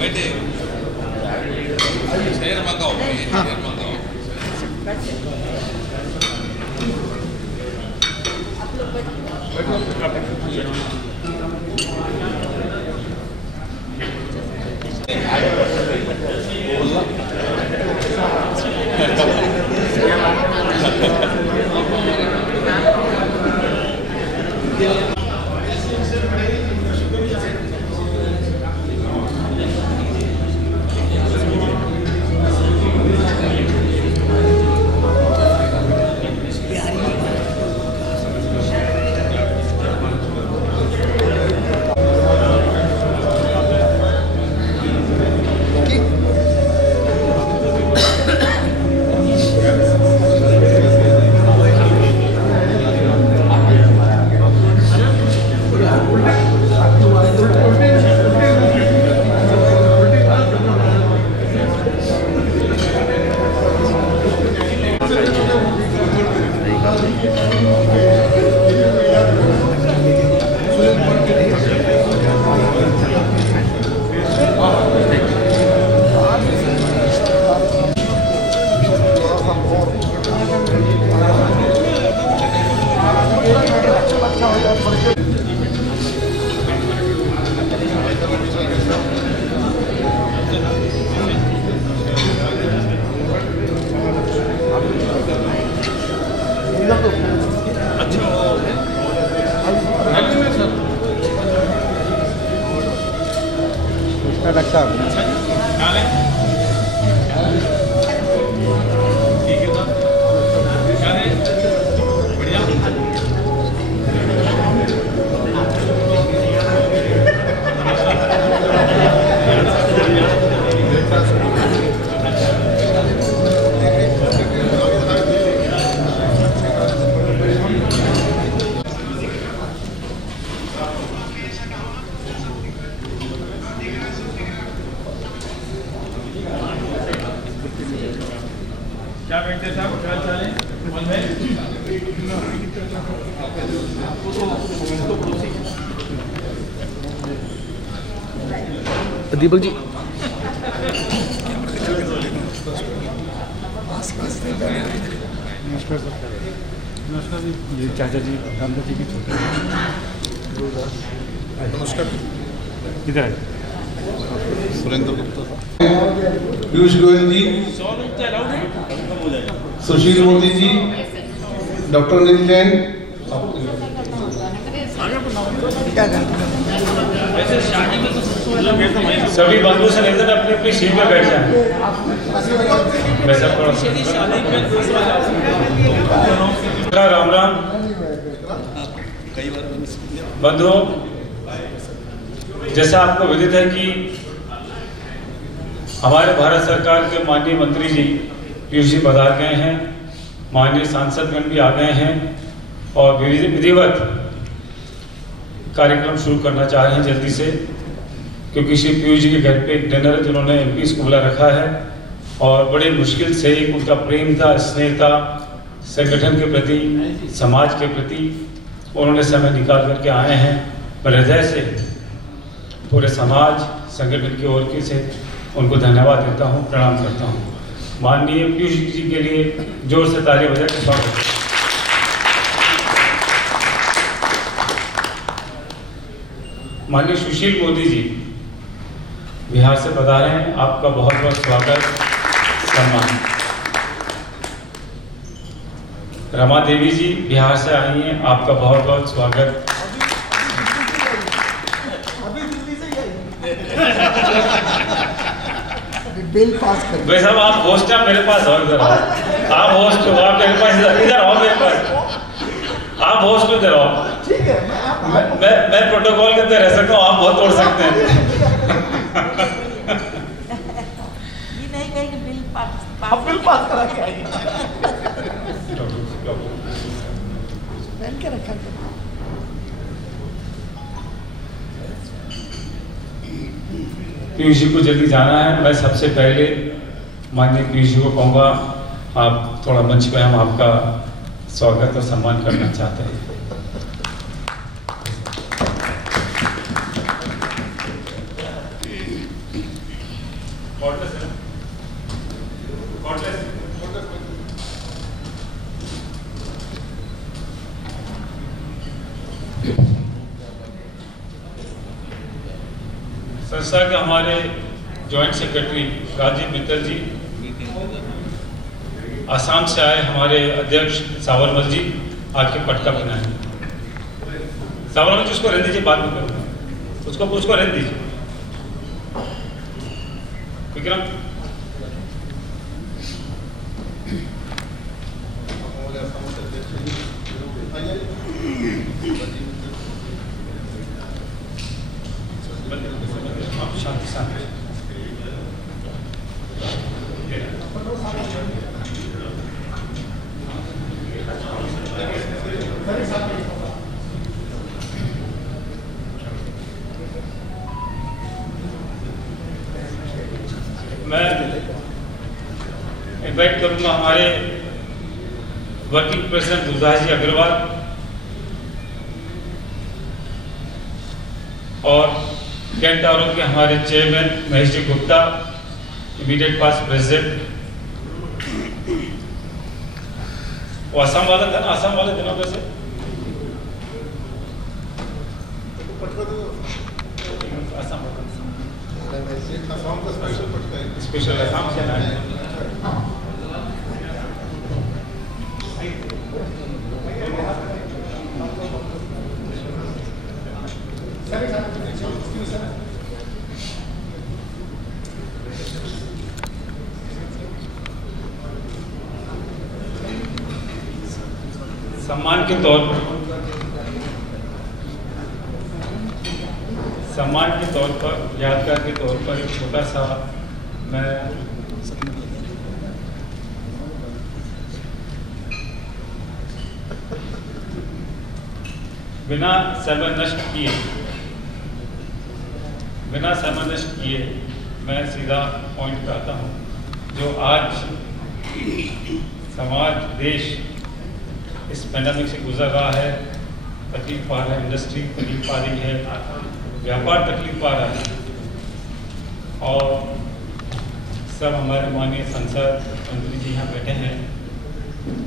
बैठे share मंगाओ, share मंगाओ। क्या बेटे साहब क्या चाले दीपक जी नमस्कार सर। नमस्कार जी, ये चाचा जी रामदास जी की छोटे। नमस्कार। इधर है सुरेंद्र गुप्ता, पीयूष गोयल जी, सुशील मोदी जी, डॉक्टर नील जैन, सभी बंधु से निवेदन अपनी अपनी सीट पर बैठ जाएं। राम राम बंधुओं, जैसा आपको विदित है कि हमारे भारत सरकार के माननीय मंत्री जी पीयूष जी पधार गए हैं, माननीय सांसदगण भी आ गए हैं और विधिवत कार्यक्रम शुरू करना चाह रहे हैं जल्दी से, क्योंकि श्री पीयूष जी के घर पे एक डिनर है जिन्होंने एमपीज़ को बुला रखा है और बड़े मुश्किल से एक उनका प्रेम था, स्नेह था संगठन के प्रति, समाज के प्रति, उन्होंने समय निकाल करके आए हैं। मैं हृदय से पूरे समाज संगठन की ओर से उनको धन्यवाद देता हूं, प्रणाम करता हूं। माननीय पीयूष जी के लिए जोर से ताली बजाकर स्वागत। माननीय सुशील मोदी जी बिहार से पधारे हैं, आपका बहुत बहुत स्वागत, सम्मान। रमा देवी जी बिहार से आई हैं, आपका बहुत बहुत स्वागत। बिल पास कर। वैसे आप होस्ट हैं, मेरे पास और इधर आओ। आप होस्ट हो, आप मेरे पास इधर आओ, मेरे पास आप होस्ट हो, इधर आओ। ठीक है, मैं प्रोटोकॉल के अंदर रह सकता हूँ, आप बहुत तोड़ सकते हैं। ये नहीं कहेंगे बिल पास, आप बिल पास करा के आइए। के रखा पीयूष जी को जल्दी जाना है। मैं सबसे पहले माननीय पीयूष जी को कहूँगा आप थोड़ा मंच पे हम आपका स्वागत और सम्मान करना चाहते हैं। संस्था के हमारे जॉइंट सेक्रेटरी राजीव मित्तल जी, आसाम से आए हमारे अध्यक्ष सावरमल जी, आके पटका पहनाए। सावरमल जी उसको रहने दीजिए, बाद में करूँगा, उसको रहने दीजिए। विक्रम शांति शांति। मैं इन्वाइट करूंगा हमारे वर्किंग प्रेसिडेंट दुर्दास जी अग्रवाल और कैंट आरोप के हमारे चेयरमैन महेश जी गुप्ता, इमीडिएट पास प्रेसिडेंट। वो आसाम वाला था ना, आसाम वाले दिनों में से आसाम स्पेशल आसाम से ना सम्मान के तौर पर यादगार के तौर पर एक छोटा सा मैं बिना समय नष्ट किए मैं सीधा पॉइंट पे आता हूँ। जो आज समाज देश इस पैंडेमिक से गुजर रहा है, तकलीफ पा रहा है, इंडस्ट्री तकलीफ पा रही है, व्यापार तकलीफ पा रहा है, और सब हमारे माननीय सांसद मंत्री जी यहाँ बैठे हैं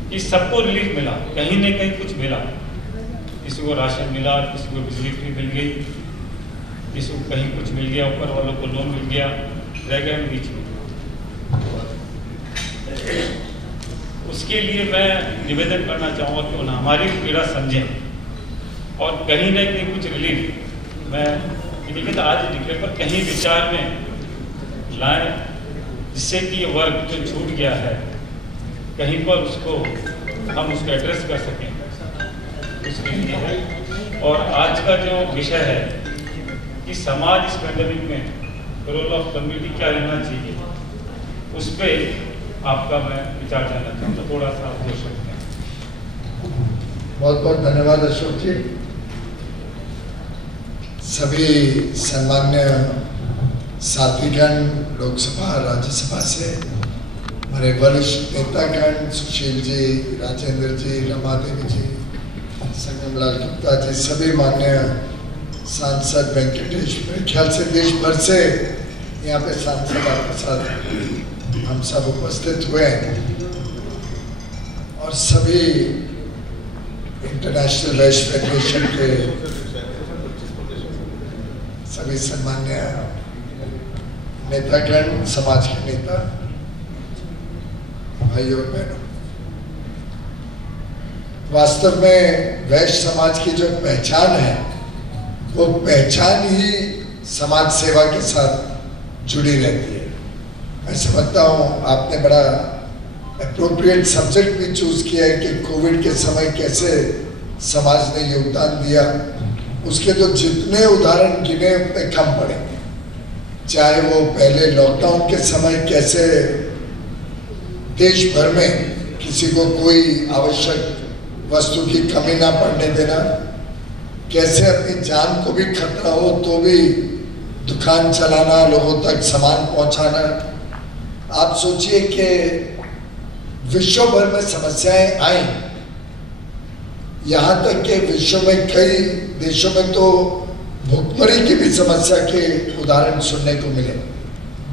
कि सबको रिलीफ मिला, कहीं न कहीं कुछ मिला। किसी को राशन मिला, किसी को बिजली फ्री मिल गई, किसी को कहीं कुछ मिल गया, ऊपर वालों को लोन मिल गया, रह गए बीच में। उसके लिए मैं निवेदन करना चाहूँगा कि उन्हें हमारी पीड़ा समझें और कहीं न कहीं कुछ रिलीफ मैं देखिए तो आज निकले पर कहीं विचार में लाएं, जिससे कि ये वर्ग जो छूट गया है कहीं पर उसको हम उसको एड्रेस कर सकें, उसके लिए है। और आज का जो विषय है कि समाज इस पैंडेमिक में रोल ऑफ कम्युनिटी क्या रहना चाहिए, उस पर आपका मैं विचार जानना चाहूँ, तो थोड़ा सा आप जोड़ सकते हैं। बहुत बहुत धन्यवाद अशोक जी। सभी सम्मान्य साथीगण लोकसभा राज्यसभा से, हमारे वरिष्ठ नेतागण सुशील जी, राजेंद्र जी, रमा देवी जी, संगम लाल गुप्ता जी, सभी मान्य सांसद वेंकटेश, मेरे ख्याल से देश भर से यहाँ पे सांसद आपके साथ हम सब उपस्थित हुए हैं, और सभी इंटरनेशनल वेस्ट फेडरेशन के सभी सम्मान्य नेतागण, समाज के नेता, भाइयों और बहनों, वास्तव में वैश्य समाज की जो पहचान है वो पहचान ही समाज सेवा के साथ जुड़ी रहती है। मैं समझता हूँ आपने बड़ा एप्रोप्रिएट सब्जेक्ट भी चूज किया है कि कोविड के समय कैसे समाज ने योगदान दिया। उसके तो जितने उदाहरण गिने उतने कम पड़ेंगे, चाहे वो पहले लॉकडाउन के समय कैसे देश भर में किसी को कोई आवश्यक वस्तु की कमी ना पड़ने देना, कैसे अपनी जान को भी खतरा हो तो भी दुकान चलाना, लोगों तक सामान पहुंचाना। आप सोचिए कि विश्व भर में समस्याएं आई, यहाँ तक कि विश्व में कई देशों में तो भुखमरी की भी समस्या के उदाहरण सुनने को मिले।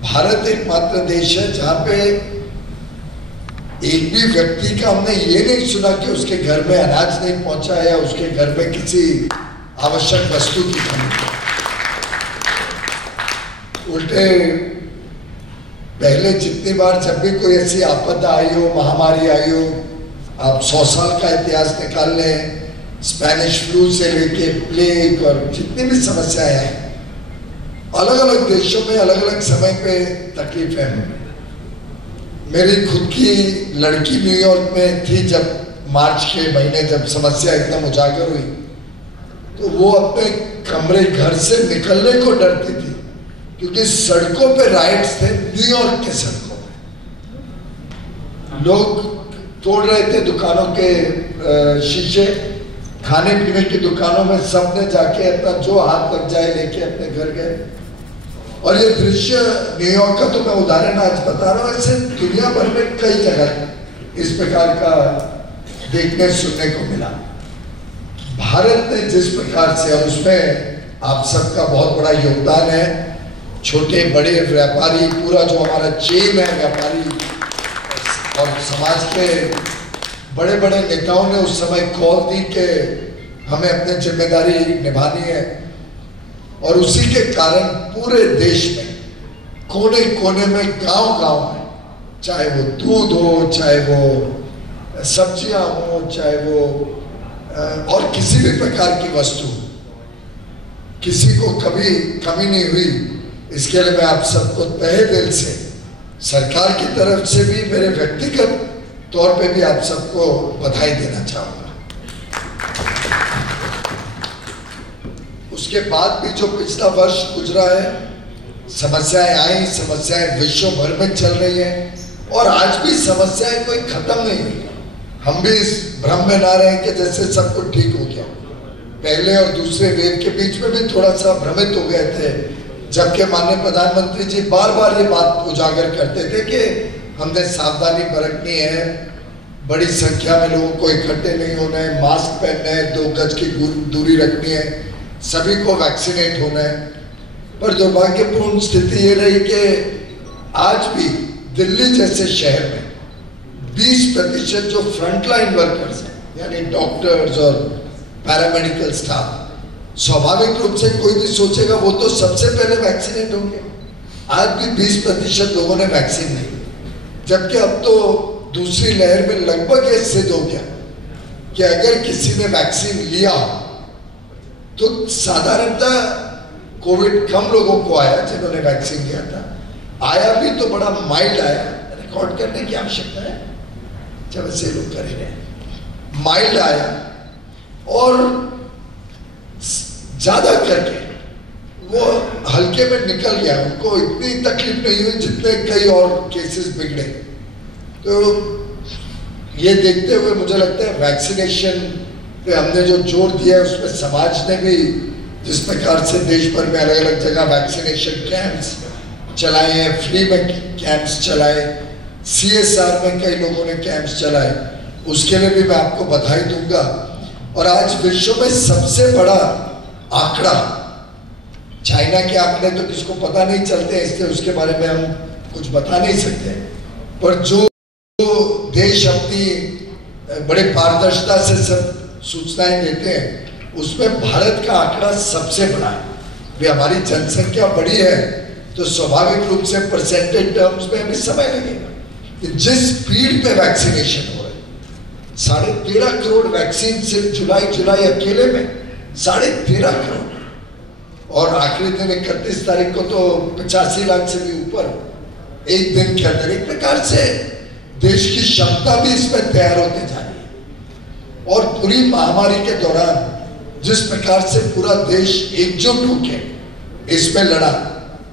भारत एकमात्र देश है जहाँ पे एक भी व्यक्ति का हमने ये नहीं सुना कि उसके घर में अनाज नहीं पहुंचा या उसके घर में किसी आवश्यक वस्तु की कमी। उल्टे पहले जितनी बार जब भी कोई ऐसी आपदा आई हो, महामारी आई हो, आप 100 साल का इतिहास निकाल लें, स्पेनिश फ्लू से लेके प्लेग और जितनी भी समस्याएं हैं, अलग अलग देशों में अलग अलग समय पे तकलीफें हैं। मेरी खुद की लड़की न्यूयॉर्क में थी जब मार्च के महीने जब समस्या एकदम उजागर हुई, तो वो अपने कमरे घर से निकलने को डरती थी क्योंकि सड़कों पे राइट्स थे। न्यूयॉर्क के सड़कों पे लोग तोड़ रहे थे दुकानों के शीशे, खाने पीने की दुकानों में सबने जाके अपना जो हाथ लग जाए लेके अपने घर गए। और ये दृश्य न्यूयॉर्क का तो मैं उदाहरण आज बता रहा हूँ, ऐसे दुनिया भर में कई जगह इस प्रकार का देखने सुनने को मिला। भारत ने जिस प्रकार से, और उसमें आप सबका बहुत बड़ा योगदान है, छोटे बड़े व्यापारी, पूरा जो हमारा चेन है व्यापारी और समाज के बड़े बड़े नेताओं ने उस समय कॉल दी कि हमें अपनी जिम्मेदारी निभानी है। और उसी के कारण पूरे देश में कोने कोने में, गांव-गांव में, चाहे वो दूध हो, चाहे वो सब्जियां हो, चाहे वो और किसी भी प्रकार की वस्तु, किसी को कभी कमी नहीं हुई। इसके लिए मैं आप सबको तहे दिल से, सरकार की तरफ से भी, मेरे व्यक्तिगत तौर पे भी आप सबको बधाई देना चाहूंगा। उसके बाद भी जो पिछला वर्ष गुजरा है, समस्याएं आई, समस्याएं विश्व भर में चल रही हैं और आज भी समस्याएं कोई खत्म नहीं हुई। हम भी इस भ्रम में ना रहे कि जैसे सब कुछ ठीक हो गया। पहले और दूसरे वेव के बीच में भी थोड़ा सा भ्रमित हो गए थे, जबकि माननीय प्रधानमंत्री जी बार बार ये बात उजागर करते थे कि हमने सावधानी बरतनी है, बड़ी संख्या में लोगों को इकट्ठे नहीं होना है, मास्क पहनना है, 2 गज की दूरी रखनी है, सभी को वैक्सीनेट होना है। पर दुर्भाग्यपूर्ण स्थिति ये रही कि आज भी दिल्ली जैसे शहर में 20% जो फ्रंटलाइन वर्कर्स हैं, यानी डॉक्टर्स और पैरामेडिकल स्टाफ, स्वाभाविक रूप से कोई भी सोचेगा वो तो सबसे पहले वैक्सीनेट होंगे। आज भी 20% लोगों ने वैक्सीन नहीं, जबकि अब तो दूसरी लहर में लगभग ये सिद्ध हो गया कि अगर किसी ने वैक्सीन लिया तो साधारणतः कोविड कम लोगों को आया जिन्होंने वैक्सीन लिया था। आया भी तो बड़ा माइल्ड आया, रिकॉर्ड करने की आवश्यकता है जब ऐसे लोग कर रहे हैं। माइल्ड आया और ज्यादा करके वो हल्के में निकल गया, उनको इतनी तकलीफ नहीं हुई जितने कई और केसेस बिगड़े। तो ये देखते हुए मुझे लगता है वैक्सीनेशन पे हमने जो जोर दिया है उसमें समाज ने भी जिस प्रकार से देश भर में अलग अलग जगह वैक्सीनेशन कैंप्स चलाए हैं, फ्री में कैंप्स चलाए, CSR में कई लोगों ने कैंप्स चलाए, उसके लिए भी मैं आपको बधाई दूंगा। और आज विश्व में सबसे बड़ा आंकड़ा, चाइना के आंकड़े तो किसको पता नहीं चलते, इसलिए उसके बारे में हम कुछ बता नहीं सकते, पर जो देश अपनी बड़े पारदर्शिता से सब सूचनाएं देते हैं उसमें भारत का आंकड़ा सबसे बड़ा है। भी हमारी जनसंख्या बड़ी है तो स्वाभाविक रूप से परसेंटेज टर्म्स में हमें समय लगेगा। जिस स्पीड पे वैक्सीनेशन हो रहा है, 13.5 करोड़ वैक्सीन सिर्फ जुलाई अकेले में 13.5 करोड़, और आखिरी दिन 31 तारीख को तो 85 लाख से भी ऊपर एक दिन के अंदर। एक प्रकार से देश की क्षमता भी इसमें तैयार होती जा रही है। और पूरी महामारी के दौरान जिस प्रकार से पूरा देश एकजुट होकर इसमें लड़ा,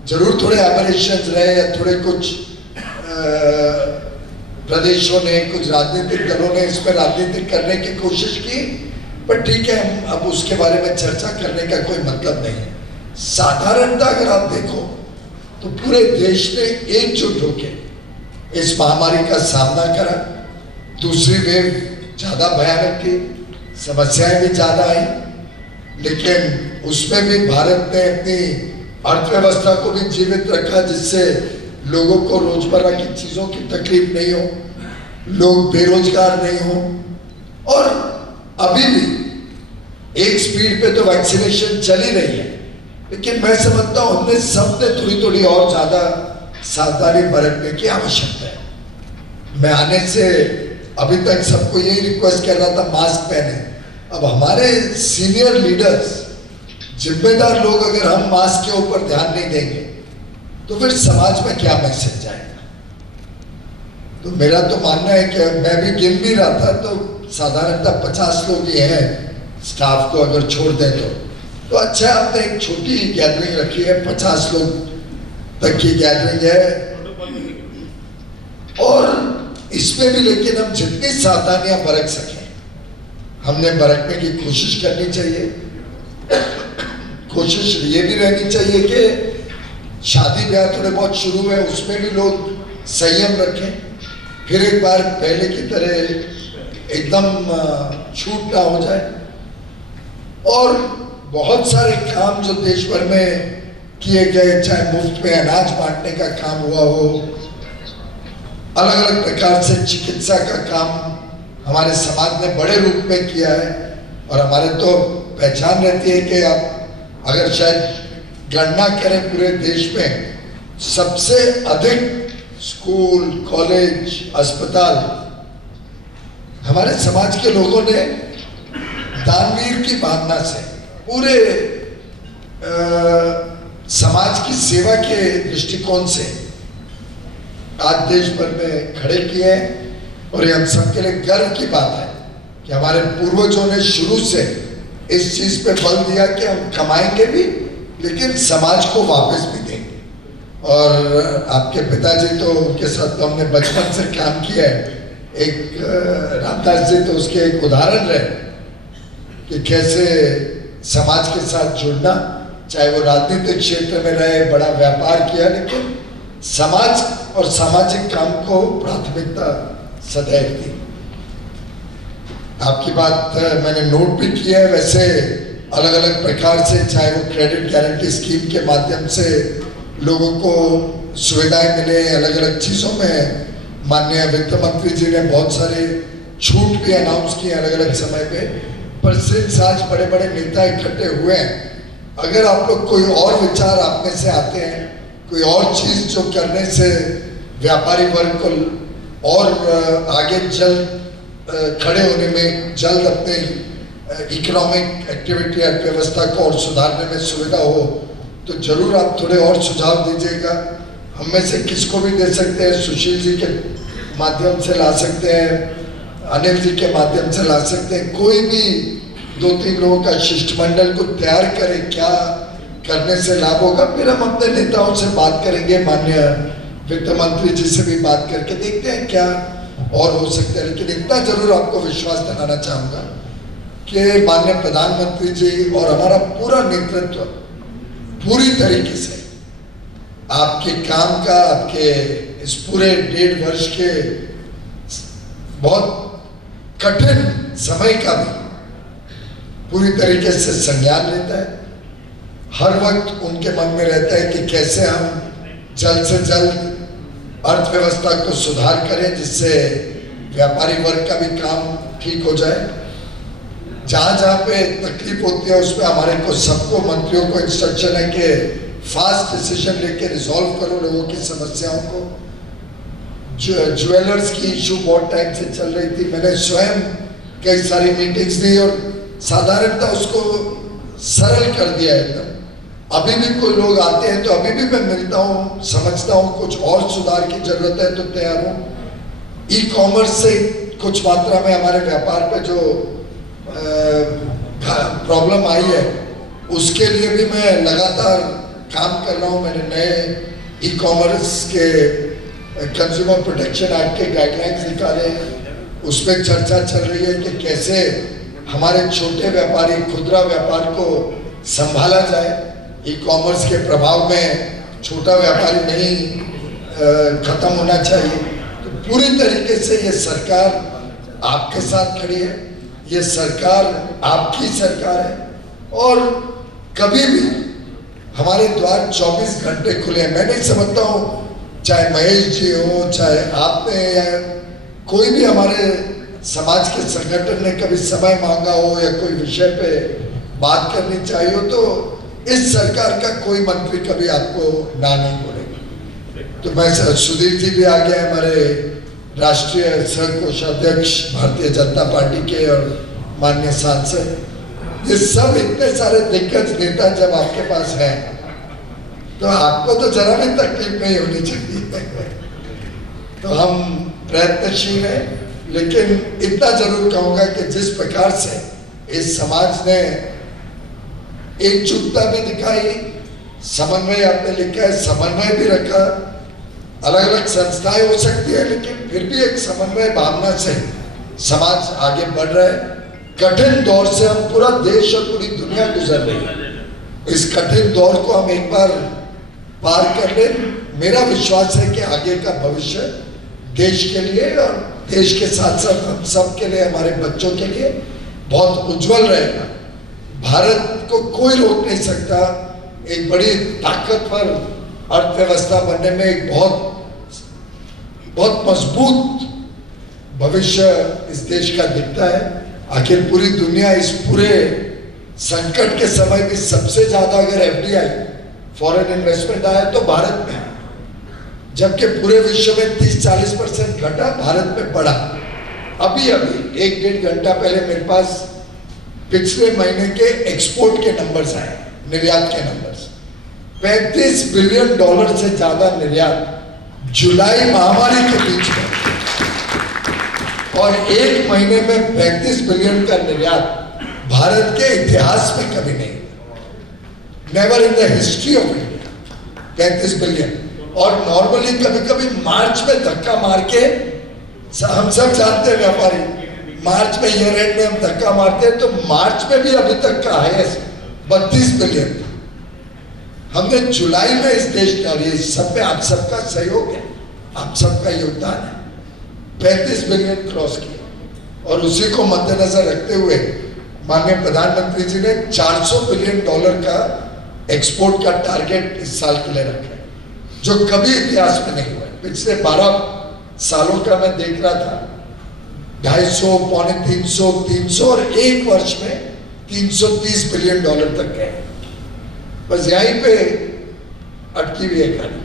जरूर थोड़े एबरेशंस रहे या थोड़े कुछ प्रदेशों ने, कुछ राजनीतिक दलों ने इसमें राजनीति करने की कोशिश की, पर ठीक है, अब उसके बारे में चर्चा करने का कोई मतलब नहीं है। साधारणतः अगर आप देखो तो पूरे देश ने एकजुट होकर इस महामारी का सामना करा। दूसरी वेव ज़्यादा भयानक थी, समस्याएं भी ज़्यादा आई, लेकिन उसमें भी भारत ने अपनी अर्थव्यवस्था को भी जीवित रखा, जिससे लोगों को रोजमर्रा की चीज़ों की तकलीफ नहीं हो, लोग बेरोजगार नहीं हो। और अभी भी एक स्पीड पे तो वैक्सीनेशन चल ही रही है, लेकिन मैं समझता हूँ हमने सबने थोड़ी थोड़ी और ज़्यादा सावधानी बरतने की आवश्यकता है। मैं आने से अभी तक सबको यही रिक्वेस्ट कर रहा था, मास्क पहने। अब हमारे सीनियर लीडर्स, जिम्मेदार लोग, अगर हम मास्क के ऊपर ध्यान नहीं देंगे तो फिर समाज में क्या मैसेज जाएगा। तो मेरा तो मानना है कि मैं भी गिन भी रहा था, तो साधारणतः 50 लोग ये हैं, स्टाफ को अगर छोड़ दें तो अच्छा, आपने एक छोटी गैदरिंग रखी है, 50 लोग तक की गैदरिंग है। और इसमें भी लेकिन हम जितनी सावधानियां बरत सकें हमने बरतने की कोशिश करनी चाहिए। कोशिश ये भी रहनी चाहिए कि शादी ब्याह थोड़े बहुत शुरू में उसमें भी लोग संयम रखें, फिर एक बार पहले की तरह एकदम छूट ना हो जाए। और बहुत सारे काम जो देश भर में किए गए, चाहे मुफ्त में अनाज बांटने का काम हुआ हो, अलग अलग प्रकार से चिकित्सा का काम हमारे समाज ने बड़े रूप में किया है। और हमारे तो पहचान रहती है कि आप अगर शायद गणना करें पूरे देश में, सबसे अधिक स्कूल, कॉलेज, अस्पताल हमारे समाज के लोगों ने दानवीर की भावना से पूरे समाज की सेवा के दृष्टिकोण से आज देश भर में खड़े किए हैं। और ये हम सबके लिए गर्व की बात है कि हमारे पूर्वजों ने शुरू से इस चीज पे बल दिया कि हम कमाएंगे भी, लेकिन समाज को वापस भी देंगे। और आपके पिताजी तो, उनके साथ तो हमने बचपन से काम किया है। एक रामदास जी तो उसके एक उदाहरण रहे कि कैसे समाज के साथ जुड़ना, चाहे वो राजनीतिक क्षेत्र में रहे, बड़ा व्यापार किया, लेकिन समाज और सामाजिक काम को प्राथमिकता सदैव दी। आपकी बात मैंने नोट भी किया है। वैसे अलग अलग प्रकार से, चाहे वो क्रेडिट गारंटी स्कीम के माध्यम से लोगों को सुविधाएं मिले, अलग अलग चीज़ों में माननीय वित्त मंत्री जी ने बहुत सारे छूट भी अनाउंस किए अलग अलग समय पे। पर सिर्फ आज बड़े बड़े नेता इकट्ठे हुए हैं, अगर आप लोग कोई और विचार आप में से आते हैं, कोई और चीज़ जो करने से व्यापारी वर्ग को और आगे जल्द खड़े होने में, जल्द अपने इकोनॉमिक एक्टिविटी अर्थव्यवस्था को और सुधारने में सुविधा हो, तो जरूर आप थोड़े और सुझाव दीजिएगा। हम में से किसको भी दे सकते हैं, सुशील जी के माध्यम से ला सकते हैं, अनिल जी के माध्यम से ला सकते हैं, कोई भी 2-3 लोगों का शिष्टमंडल को तैयार करें, क्या करने से लाभ होगा। फिर हम अपने नेताओं से बात करेंगे, माननीय वित्त मंत्री जी से भी बात करके देखते हैं क्या और हो सकता है। लेकिन इतना जरूर आपको विश्वास दिलाना चाहूंगा कि माननीय प्रधानमंत्री जी और हमारा पूरा नेतृत्व पूरी तरीके से आपके काम का, आपके इस पूरे 1.5 वर्ष के बहुत कठिन समय का भी पूरी तरीके से संज्ञान लेता है। हर वक्त उनके मन में रहता है कि कैसे हम जल्द से जल्द अर्थव्यवस्था को सुधार करें, जिससे व्यापारी वर्ग का भी काम ठीक हो जाए। जहाँ जहाँ पे तकलीफ होती है उसमें हमारे को सबको, मंत्रियों को इंस्ट्रक्शन है कि फास्ट डिसीजन लेके रिजॉल्व करो लोगों की समस्याओं को। ज्वेलर्स की इशू बहुत टाइम से चल रही थी, मैंने स्वयं कई सारी मीटिंग्स दी और साधारणतः उसको सरल कर दिया एकदम। अभी भी कोई लोग आते हैं तो अभी भी मैं मिलता हूँ, समझता हूँ कुछ और सुधार की जरूरत है तो तैयार हूँ। ई कॉमर्स से कुछ मात्रा में हमारे व्यापार पे जो प्रॉब्लम आई है उसके लिए भी मैं लगातार काम कर रहा हूँ। मैंने नए ई कॉमर्स के कंज्यूमर प्रोटेक्शन एक्ट के गाइडलाइंस निकाले, उसमें चर्चा चल रही है कि कैसे हमारे छोटे व्यापारी, खुदरा व्यापार को संभाला जाए। ई कॉमर्स के प्रभाव में छोटा व्यापारी नहीं खत्म होना चाहिए। पूरी तरीके से ये सरकार आपके साथ खड़ी है, ये सरकार आपकी सरकार है और कभी भी हमारे द्वार 24 घंटे खुले हैं। मैं नहीं समझता हूँ चाहे महेश जी हो, चाहे आपने या कोई भी हमारे समाज के संगठन ने कभी समय मांगा हो या कोई विषय पे बात करनी चाहिए हो तो इस सरकार का कोई मंत्री कभी आपको ना नहीं बोलेगा। तो मैं सुधीर जी भी आ गए, हमारे राष्ट्रीय सह कोषाध्यक्ष भारतीय जनता पार्टी के और माननीय सांसद, ये सब इतने सारे दिग्गज नेता जब आपके पास हैं तो आपको तो जरा भी तकलीफ नहीं होनी चाहिए। तो हम प्रयत्नशील हैं, लेकिन इतना जरूर कहूंगा कि जिस प्रकार से इस समाज ने एकजुटता भी दिखाई, समन्वय आपने लिखा है, समन्वय भी रखा, अलग अलग संस्थाएं हो सकती है लेकिन फिर भी एक समन्वय भावना से समाज आगे बढ़ रहा है। कठिन दौर से हम पूरा देश और पूरी दुनिया गुजर रही है, इस कठिन दौर को हम एक बार पार कर ले, मेरा विश्वास है कि आगे का भविष्य देश के लिए और देश के साथ साथ हम सब के लिए, हमारे बच्चों के लिए बहुत उज्जवल रहेगा। भारत को कोई रोक नहीं सकता एक बड़ी ताकतवर अर्थव्यवस्था बनने में, एक बहुत मजबूत भविष्य इस देश का दिखता है। आखिर पूरी दुनिया इस पूरे संकट के समय भी सबसे ज्यादा अगर एफडीआई फॉरेन इन्वेस्टमेंट आया तो भारत में, जबकि पूरे विश्व में 30-40% घटा, भारत में बढ़ा। अभी 1-1.5 घंटा पहले मेरे पास पिछले महीने के एक्सपोर्ट के नंबर्स आए, निर्यात के नंबर्स। $35 बिलियन से ज्यादा निर्यात जुलाई महामारी के बीच में, और एक महीने में 35 बिलियन का निर्यात भारत के इतिहास में कभी नहीं, never in the history of India 35 billion. और नॉर्मली कभी कभी मार्च में धक्का मार के, हम सब जानते हैं व्यापारी, मार्च में ईयर एंड में हम धक्का मारते हैं, तो मार्च में भी अभी तक का हाईएस्ट 32 बिलियन था। हमने जुलाई में इस देश का, ये सब में आप सबका सहयोग है, आप सबका योगदान है, 35 बिलियन क्रॉस किया। और उसी को मद्देनजर रखते हुए माननीय प्रधानमंत्री जी ने $400 बिलियन का एक्सपोर्ट का टारगेट इस साल के लिए रखा है, जो कभी इतिहास में नहीं हुआ। पिछले 12 सालों का मैं देख रहा था, 250, पौने 300, 300 और एक वर्ष में $330 बिलियन तक गए। बस यहीं पे अटकी हुई है कहानी।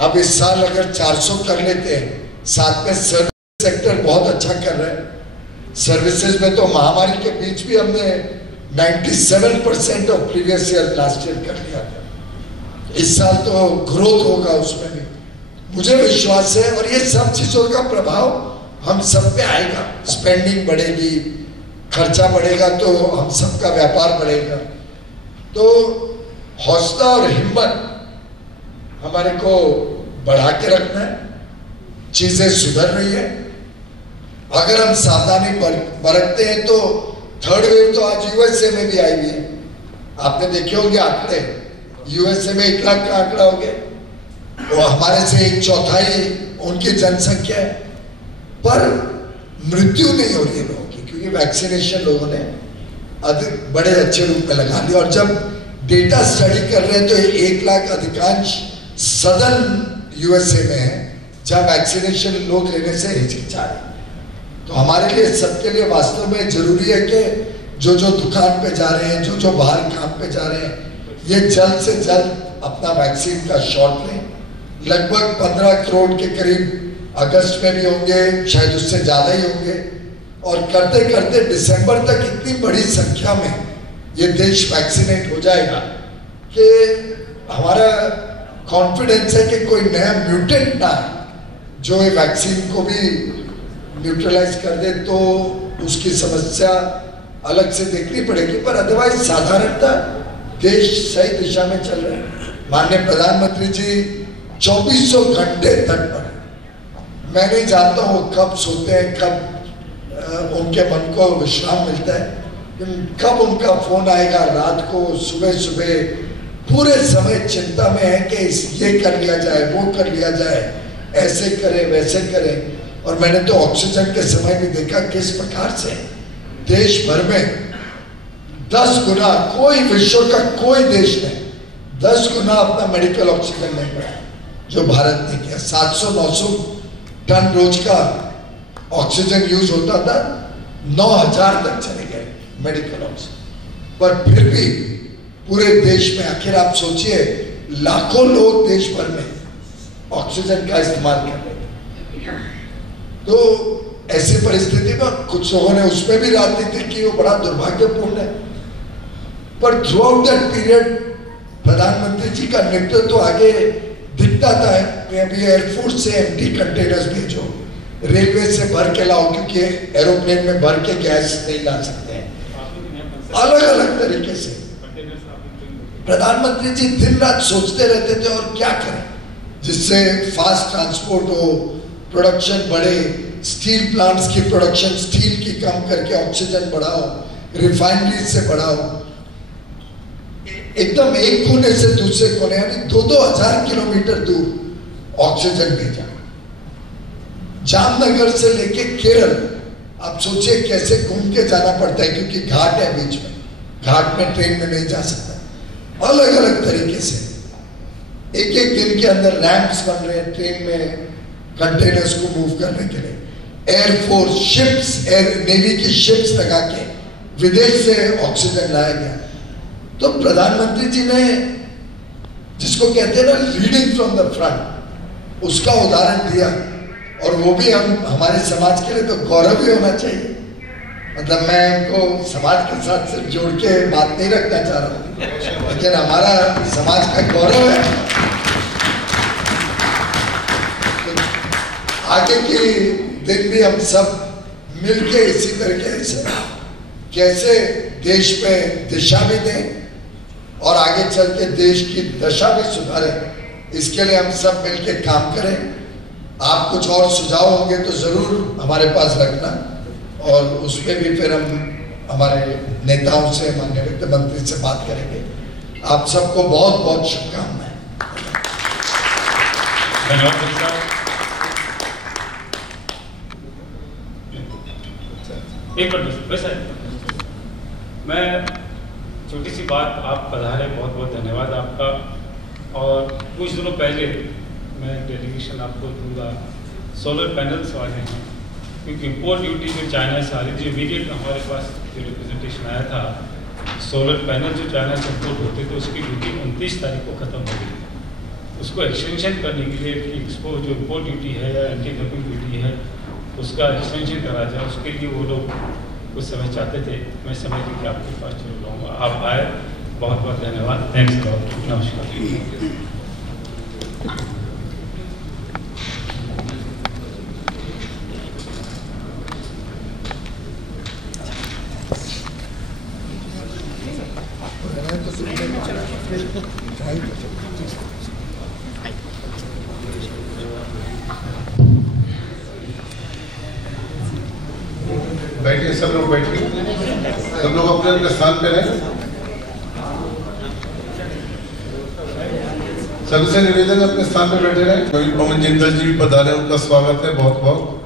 अब इस साल अगर 400 कर लेते हैं, साथ में सर्विस सेक्टर बहुत अच्छा कर रहा है। सर्विसेज में तो महामारी के बीच भी हमने 97% of previous year last year कर लिया था। इस साल तो ग्रोथ होगा उसमें भी, मुझे विश्वास है। और ये सब चीजों का प्रभाव हम सब पे आएगा। स्पेंडिंग बढ़ेगी, खर्चा बढ़ेगा तो हम सबका व्यापार बढ़ेगा। तो हौसला और हिम्मत हमारे को बढ़ा के रखना है। चीजें सुधर रही है, अगर हम सावधानी बरतते हैं तो थर्ड वेव तो आज यूएसए में भी आई हुई है। आपने देखे होंगे आंकड़े, यूएसए में 1 लाख का आंकड़ा हो गया, वो हमारे से 1/4 उनकी जनसंख्या है, पर मृत्यु नहीं हो रही है लोगों की, क्योंकि वैक्सीनेशन लोगों ने अधिक बड़े अच्छे रूप में लगा लिया। और जब डेटा स्टडी कर रहे हैं तो 1 लाख अधिकांश सदर्न यूएसए में है, जहां वैक्सीनेशन लोग लेने से हिचकिचा रहे। तो हमारे लिए, सबके लिए वास्तव में जरूरी है कि जो दुकान पे जा रहे हैं, जो बाहर काम पे जा रहे हैं, ये जल्द से जल्द अपना वैक्सीन का शॉट लें। लगभग 15 करोड़ के करीब अगस्त में भी होंगे, शायद उससे ज्यादा ही होंगे, और करते करते दिसंबर तक इतनी बड़ी संख्या में ये देश वैक्सीनेट हो जाएगा कि हमारा कॉन्फिडेंस है कि कोई नया म्यूटेंट ना है जो ये वैक्सीन को भी न्यूट्रलाइज कर दे, तो उसकी समस्या अलग से देखनी पड़ेगी। पर अदरवाइज साधारणतः देश सही दिशा में चल रहा है। माननीय प्रधानमंत्री जी 2400 घंटे तक पर, मैं नहीं जानता हूँ कब सोते हैं, कब उनके मन को विश्राम मिलता है, कब उनका फोन आएगा रात को, सुबह सुबह, पूरे समय चिंता में है कि ये कर लिया जाए, वो कर लिया जाए, ऐसे करें वैसे करें। और मैंने तो ऑक्सीजन के समय भी देखा किस प्रकार से देश भर में 10 गुना, कोई विश्व का कोई देश ने 10 गुना अपना मेडिकल ऑक्सीजन नहीं बढ़ाया जो भारत ने किया। 700-900 टन रोज का ऑक्सीजन यूज होता था, 9000 तक चले गए मेडिकल ऑक्सीजन। पर फिर भी पूरे देश में, आखिर आप सोचिए, लाखों लोग देश भर में ऑक्सीजन का इस्तेमाल कर रहे हैं। तो ऐसी परिस्थिति में कुछ लोगों ने उसमें भी राजनीति की, वो बड़ा दुर्भाग्यपूर्ण है। पर थ्रू आउट दैट पीरियड प्रधानमंत्री जी का नेतृत्व तो आगे दिखता था कि अभी एयरफोर्स से एम्प्टी कंटेनर्स भेजो, रेलवे से भर के लाओ, क्योंकि एरोप्लेन में भर के गैस नहीं ला सकते हैं। अलग अलग तरीके से प्रधानमंत्री जी दिन रात सोचते रहते थे और क्या करें जिससे फास्ट ट्रांसपोर्ट हो, प्रोडक्शन बढ़े, स्टील प्लांट्स की प्रोडक्शन स्टील की कम करके ऑक्सीजन बढ़ाओ, रिफाइनरी से बढ़ाओ। एकदम एक कोने से दूसरे कोने, यानी 2-2 किलोमीटर दूर ऑक्सीजन भेजा। जामनगर से लेके केरल, आप सोचिए कैसे घूम के जाना पड़ता है, क्योंकि घाट है बीच में, घाट में ट्रेन में नहीं जा सकता। अलग अलग तरीके से एक एक दिन के अंदर रैंप्स बन रहे हैं ट्रेन में कंटेनर्स को मूव करने के लिए। एयरफोर्स शिप्स, एयर नेवी की शिप्स लगा के विदेश से ऑक्सीजन लाया गया। तो प्रधानमंत्री जी ने, जिसको कहते हैं ना लीडिंग फ्रॉम द फ्रंट, उसका उदाहरण दिया। और वो भी हमारे समाज के लिए तो गौरव ही होना चाहिए। मतलब मैं उनको समाज के साथ सिर्फ जोड़ के बात नहीं रखना चाह रहा हूँ, लेकिन हमारा समाज का गौरव है। आगे के दिन भी हम सब मिलके इसी तरीके से कैसे देश में दिशा भी दें और आगे चल के देश की दशा भी सुधारें, इसके लिए हम सब मिलके काम करें। आप कुछ और सुझाव होंगे तो जरूर हमारे पास रखना, और उसमें भी फिर हम हमारे नेताओं से, माननीय वित्त मंत्री से बात करेंगे। आप सबको बहुत बहुत शुभकामनाएं। धन्यवाद। एक मिनट वैसे मैं छोटी सी बात, आप पधारे, बहुत बहुत धन्यवाद आपका। और कुछ दिनों पहले मैं डेलीगेशन आपको दूंगा सोलर पैनल्स वाले हैं, क्योंकि इम्पोर्ट ड्यूटी जो चाइना से आ रही थी, इमीडिएट हमारे पास जो रिप्रेजेंटेशन आया था, सोलर पैनल जो चाइना से इम्पोर्ट होते थे उसकी ड्यूटी 29 तारीख को ख़त्म हो गई। उसको एक्सटेंशन करने के लिए कि एक्सपो जो इम्पोर्ट ड्यूटी है या एंटी डंपिंग ड्यूटी है उसका एक्सटेंशन करा जाए, उसके लिए वो लोग कुछ समय चाहते थे। मैं समझ ली कि आपके पास चल रहा, आप आए, बहुत बहुत धन्यवाद। थैंक्स लॉट, नमस्कार। बैठिए, सब लोग बैठिए, सब लोग अपने अपने स्थान पे रहें। सबसे निवेदन अपने स्थान पे बैठे रहें। पवन जिंदल जी भी पधारे, उनका स्वागत है बहुत बहुत।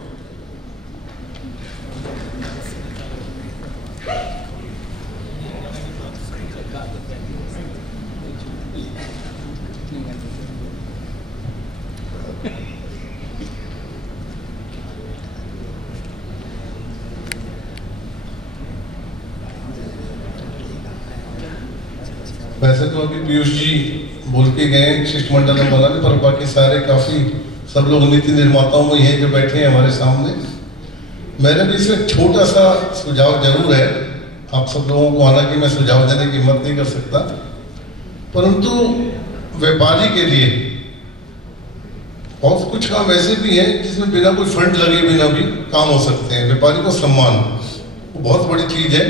वैसे तो अभी पीयूष जी बोल के गए शिष्टमंडल ने बना, पर बाकी सारे काफी सब लोग नीति निर्माताओं में हैं जो बैठे हैं हमारे सामने। मेरे भी इसमें छोटा सा सुझाव जरूर है। आप सब लोगों को, हालांकि मैं सुझाव देने की हिम्मत नहीं कर सकता, परंतु व्यापारी के लिए बहुत कुछ काम ऐसे भी हैं जिसमें बिना कोई फंड लगे बिना भी काम हो सकते हैं। व्यापारी को सम्मान, वो बहुत बड़ी चीज है।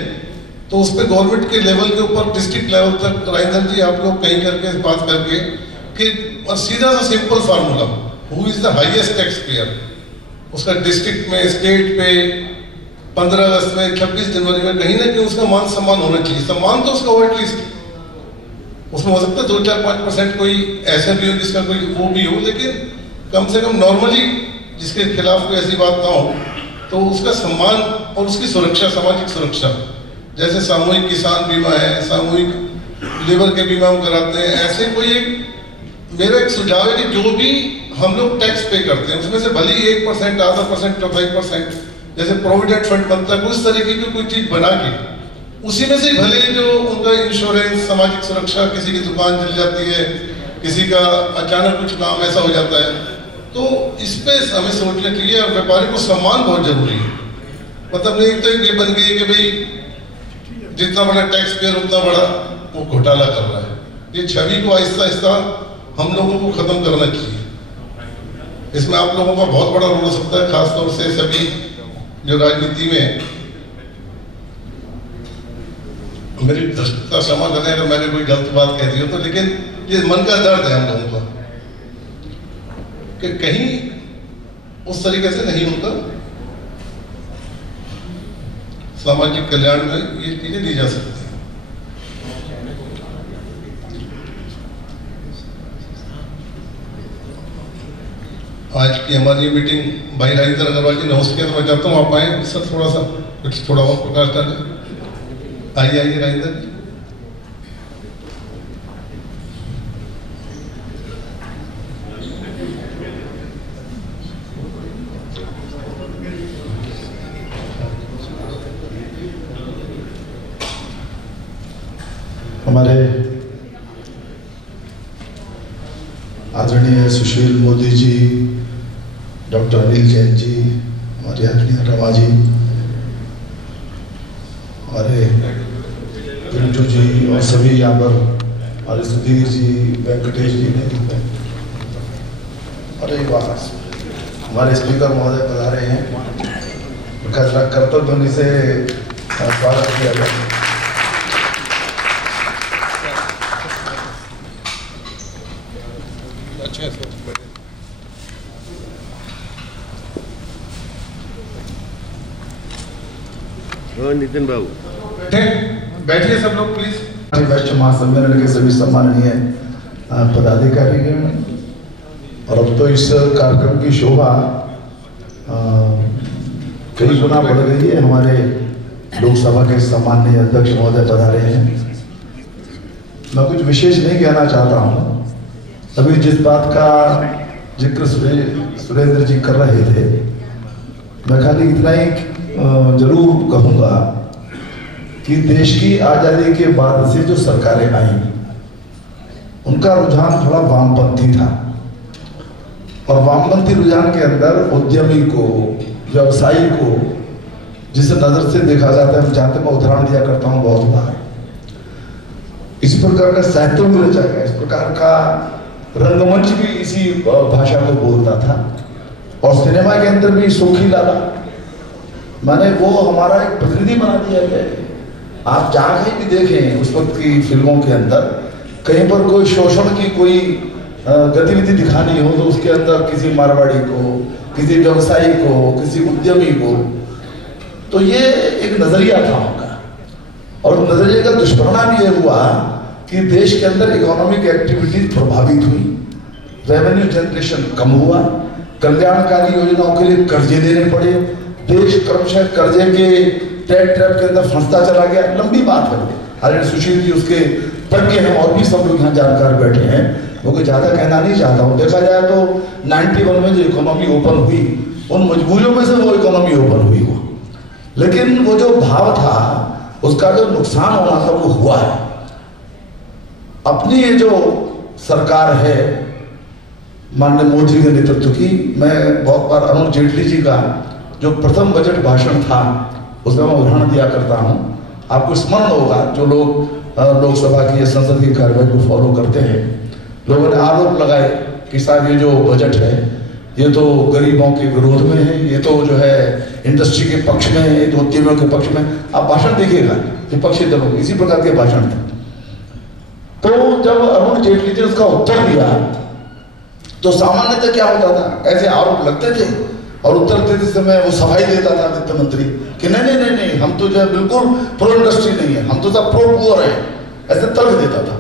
तो उस पर गवर्नमेंट के लेवल के ऊपर, डिस्ट्रिक्ट लेवल तक, राजेंद्र जी आप लोग कहीं करके बात करके कि सीधा सा simple formula, who is the highest tax payer, उसका डिस्ट्रिक्ट में, स्टेट पे 15 अगस्त में, 26 जनवरी में कहीं ना कहीं उसका मान सम्मान होना चाहिए। सम्मान तो उसका हो एटलीस्ट, उसमें हो सकता है 2-4-5% कोई ऐसा भी हो जिसका कोई वो भी हो, लेकिन कम से कम नॉर्मली जिसके खिलाफ कोई ऐसी बात ना हो तो उसका सम्मान और उसकी सुरक्षा, सामाजिक सुरक्षा, जैसे सामूहिक किसान बीमा है, सामूहिक लेबर के बीमा हम कराते हैं, ऐसे कोई एक मेरा एक सुझाव है कि जो भी हम लोग टैक्स पे करते हैं उसमें से भले ही 1%, आधा परसेंट, 4-5% जैसे प्रोविडेंट फंड बनता है, उस तरीके की कोई चीज बना के उसी में से भले जो उनका इंश्योरेंस, सामाजिक सुरक्षा, किसी की दुकान जल जाती है, किसी का अचानक कुछ काम ऐसा हो जाता है, तो इस पे हमें सोचना चाहिए। और व्यापारी को सम्मान बहुत जरूरी है। मतलब नहीं तो ये बन गई कि भाई जितना बड़ा टैक्स पेयर उतना बड़ा वो घोटाला कर रहा है। ये छवि को आहिस्ता आहिस्ता हम लोगों को खत्म करना चाहिए। इसमें आप लोगों का बहुत बड़ा रोल हो सकता है, खासतौर से सभी जो राजनीति में, मेरी दृष्टता क्षमा करें अगर मैंने कोई गलत बात कह दी हो तो, लेकिन ये मन का दर्द है हम लोगों का कि कहीं उस तरीके से नहीं उनका सामाजिक कल्याण में ये चीजें दी जा सकती हैं। आज की हमारी मीटिंग भाई राजेंद्र अग्रवाल जी ने होस्ट किया, तो मैं चाहता हूँ आप आए सर, थोड़ा सा कुछ थोड़ा और प्रकाश डालें। आइए आइए राजेंद्र जी। हमारे आदरणीय सुशील मोदी जी, डॉक्टर अनिल जैन जी, हमारे आदरणीय रमा जी, हमारे पिंटू जी और सभी यहाँ पर हमारे सुधीर जी, वेंकटेश जी ने, और एक बात हमारे स्पीकर महोदय पधारे हैं, उनका जरा कर्तव्य ध्वनि से स्वागत किया जाए। नितिन बाबू बैठिए सब लोग प्लीज। वैश्य महासम्मेलन के सभी सम्माननीय पदाधिकारीगण, और अब तो इस कार्यक्रम की शोभा कई गुना बढ़ गई है। हमारे लोकसभा के सम्माननीय अध्यक्ष महोदय पधारे हैं। मैं कुछ विशेष नहीं कहना चाहता हूँ। अभी जिस बात का जिक्र सुरेंद्र जी कर रहे थे, मैं खाली इतना ही जरूर कहूँगा कि देश की आज़ादी के बाद से जो सरकारें आई उनका रुझान थोड़ा वामपंथी था, और वामपंथी रुझान के अंदर उद्यमी को, व्यवसायी को जिस नज़र से देखा जाता है, जहाँ तक मैं उदाहरण दिया करता हूँ बहुत बार, इस प्रकार का साहित्य भी रचा गया, इस प्रकार का रंगमंच भी इसी भाषा को बोलता था, और सिनेमा के अंदर भी सोखी लाला माने वो हमारा एक प्रतिनिधि बना दिया गया। आप जहाँ कहीं भी देखें उस वक्त की फिल्मों के अंदर कहीं पर कोई शोषण की कोई गतिविधि दिखानी हो तो उसके अंदर किसी मारवाड़ी को, किसी व्यवसायी को, किसी उद्यमी को, तो ये एक नजरिया था उनका। और नजरिए का दुष्परिणाम ये हुआ कि देश के अंदर इकोनॉमिक एक्टिविटीज प्रभावित हुई, रेवेन्यू जनरेशन कम हुआ, कल्याणकारी योजनाओं के लिए कर्जे देने पड़े, देश क्रमशः कर्जे के ट्रैप के अंदर फंसता चला गया। लंबी बात है, आदरणीय सुशील जी उसके तज्ञ हैं, और भी सब लोग यहाँ जानकार बैठे हैं, क्योंकि ज्यादा कहना नहीं चाहता हूँ। देखा जाए तो 91 में जो इकोनॉमी ओपन हुई, उन मजबूरियों में से वो इकोनॉमी ओपन हुई वो, लेकिन वो जो भाव था उसका जो नुकसान होना था वो हुआ है। अपनी ये जो सरकार है माननीय मोदी के नेतृत्व की, मैं बहुत बार अरुण जेटली जी का जो प्रथम बजट भाषण था उसमें मैं उदाहरण दिया करता हूँ। आपको स्मरण होगा, जो लोग लोकसभा की या संसद की कार्यवाही को फॉलो करते हैं, लोगों ने आरोप लगाए कि साहब ये जो बजट है ये तो गरीबों के विरोध में है, ये तो जो है इंडस्ट्री के पक्ष में है, ये तो उद्यमियों के पक्ष में। आप भाषण देखिएगा, विपक्षी दलों इसी प्रकार के भाषण थे। तो जब अरुण जेटली ने उसका उत्तर दिया तो सामान्यतः क्या होता था, ऐसे आरोप लगते थे और उत्तर देते समय वो सफाई देता था वित्त मंत्री कि नहीं नहीं नहीं नहीं, हम तो जो है बिल्कुल प्रो इंडस्ट्री नहीं है, हम तो सब प्रो पुअर है, ऐसे तर्क देता था।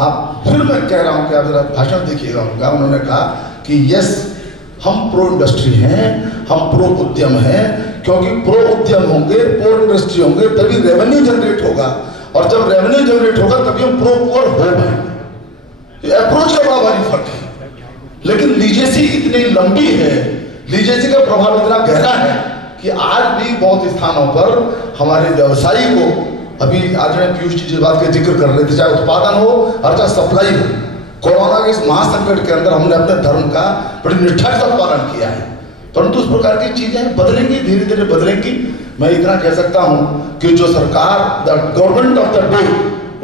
आप फिर मैं कह रहा हूं कि आप जरा भाषण देखिएगा उनका। उन्होंने कहा कि यस हम प्रो इंडस्ट्री हैं, हम प्रो उद्यम हैं, क्योंकि प्रो उद्यम होंगे, प्रो इंडस्ट्री होंगे, तभी रेवेन्यू जनरेट होगा, और जब रेवेन्यू जनरेट होगा तभी हम प्रो पुअर हो पाएंगे। अप्रोच का बड़ा भारी फर्क है, लेकिन लीजेसी इतनी लंबी है, लीजेसी का प्रभाव इतना गहरा है कि आज भी बहुत स्थानों पर हमारे व्यवसायी को, अभी आज पीयूष जी जिस बात का जिक्र कर रहे थे, चाहे उत्पादन हो और चाहे सप्लाई हो, कोरोना के इस महासंकट के अंदर हमने अपने धर्म का बड़ी निष्ठा के साथ पालन किया है, परंतु उस प्रकार की चीजें बदलेंगी, धीरे धीरे बदलेंगी। मैं इतना कह सकता हूं कि जो सरकार, the government of the day,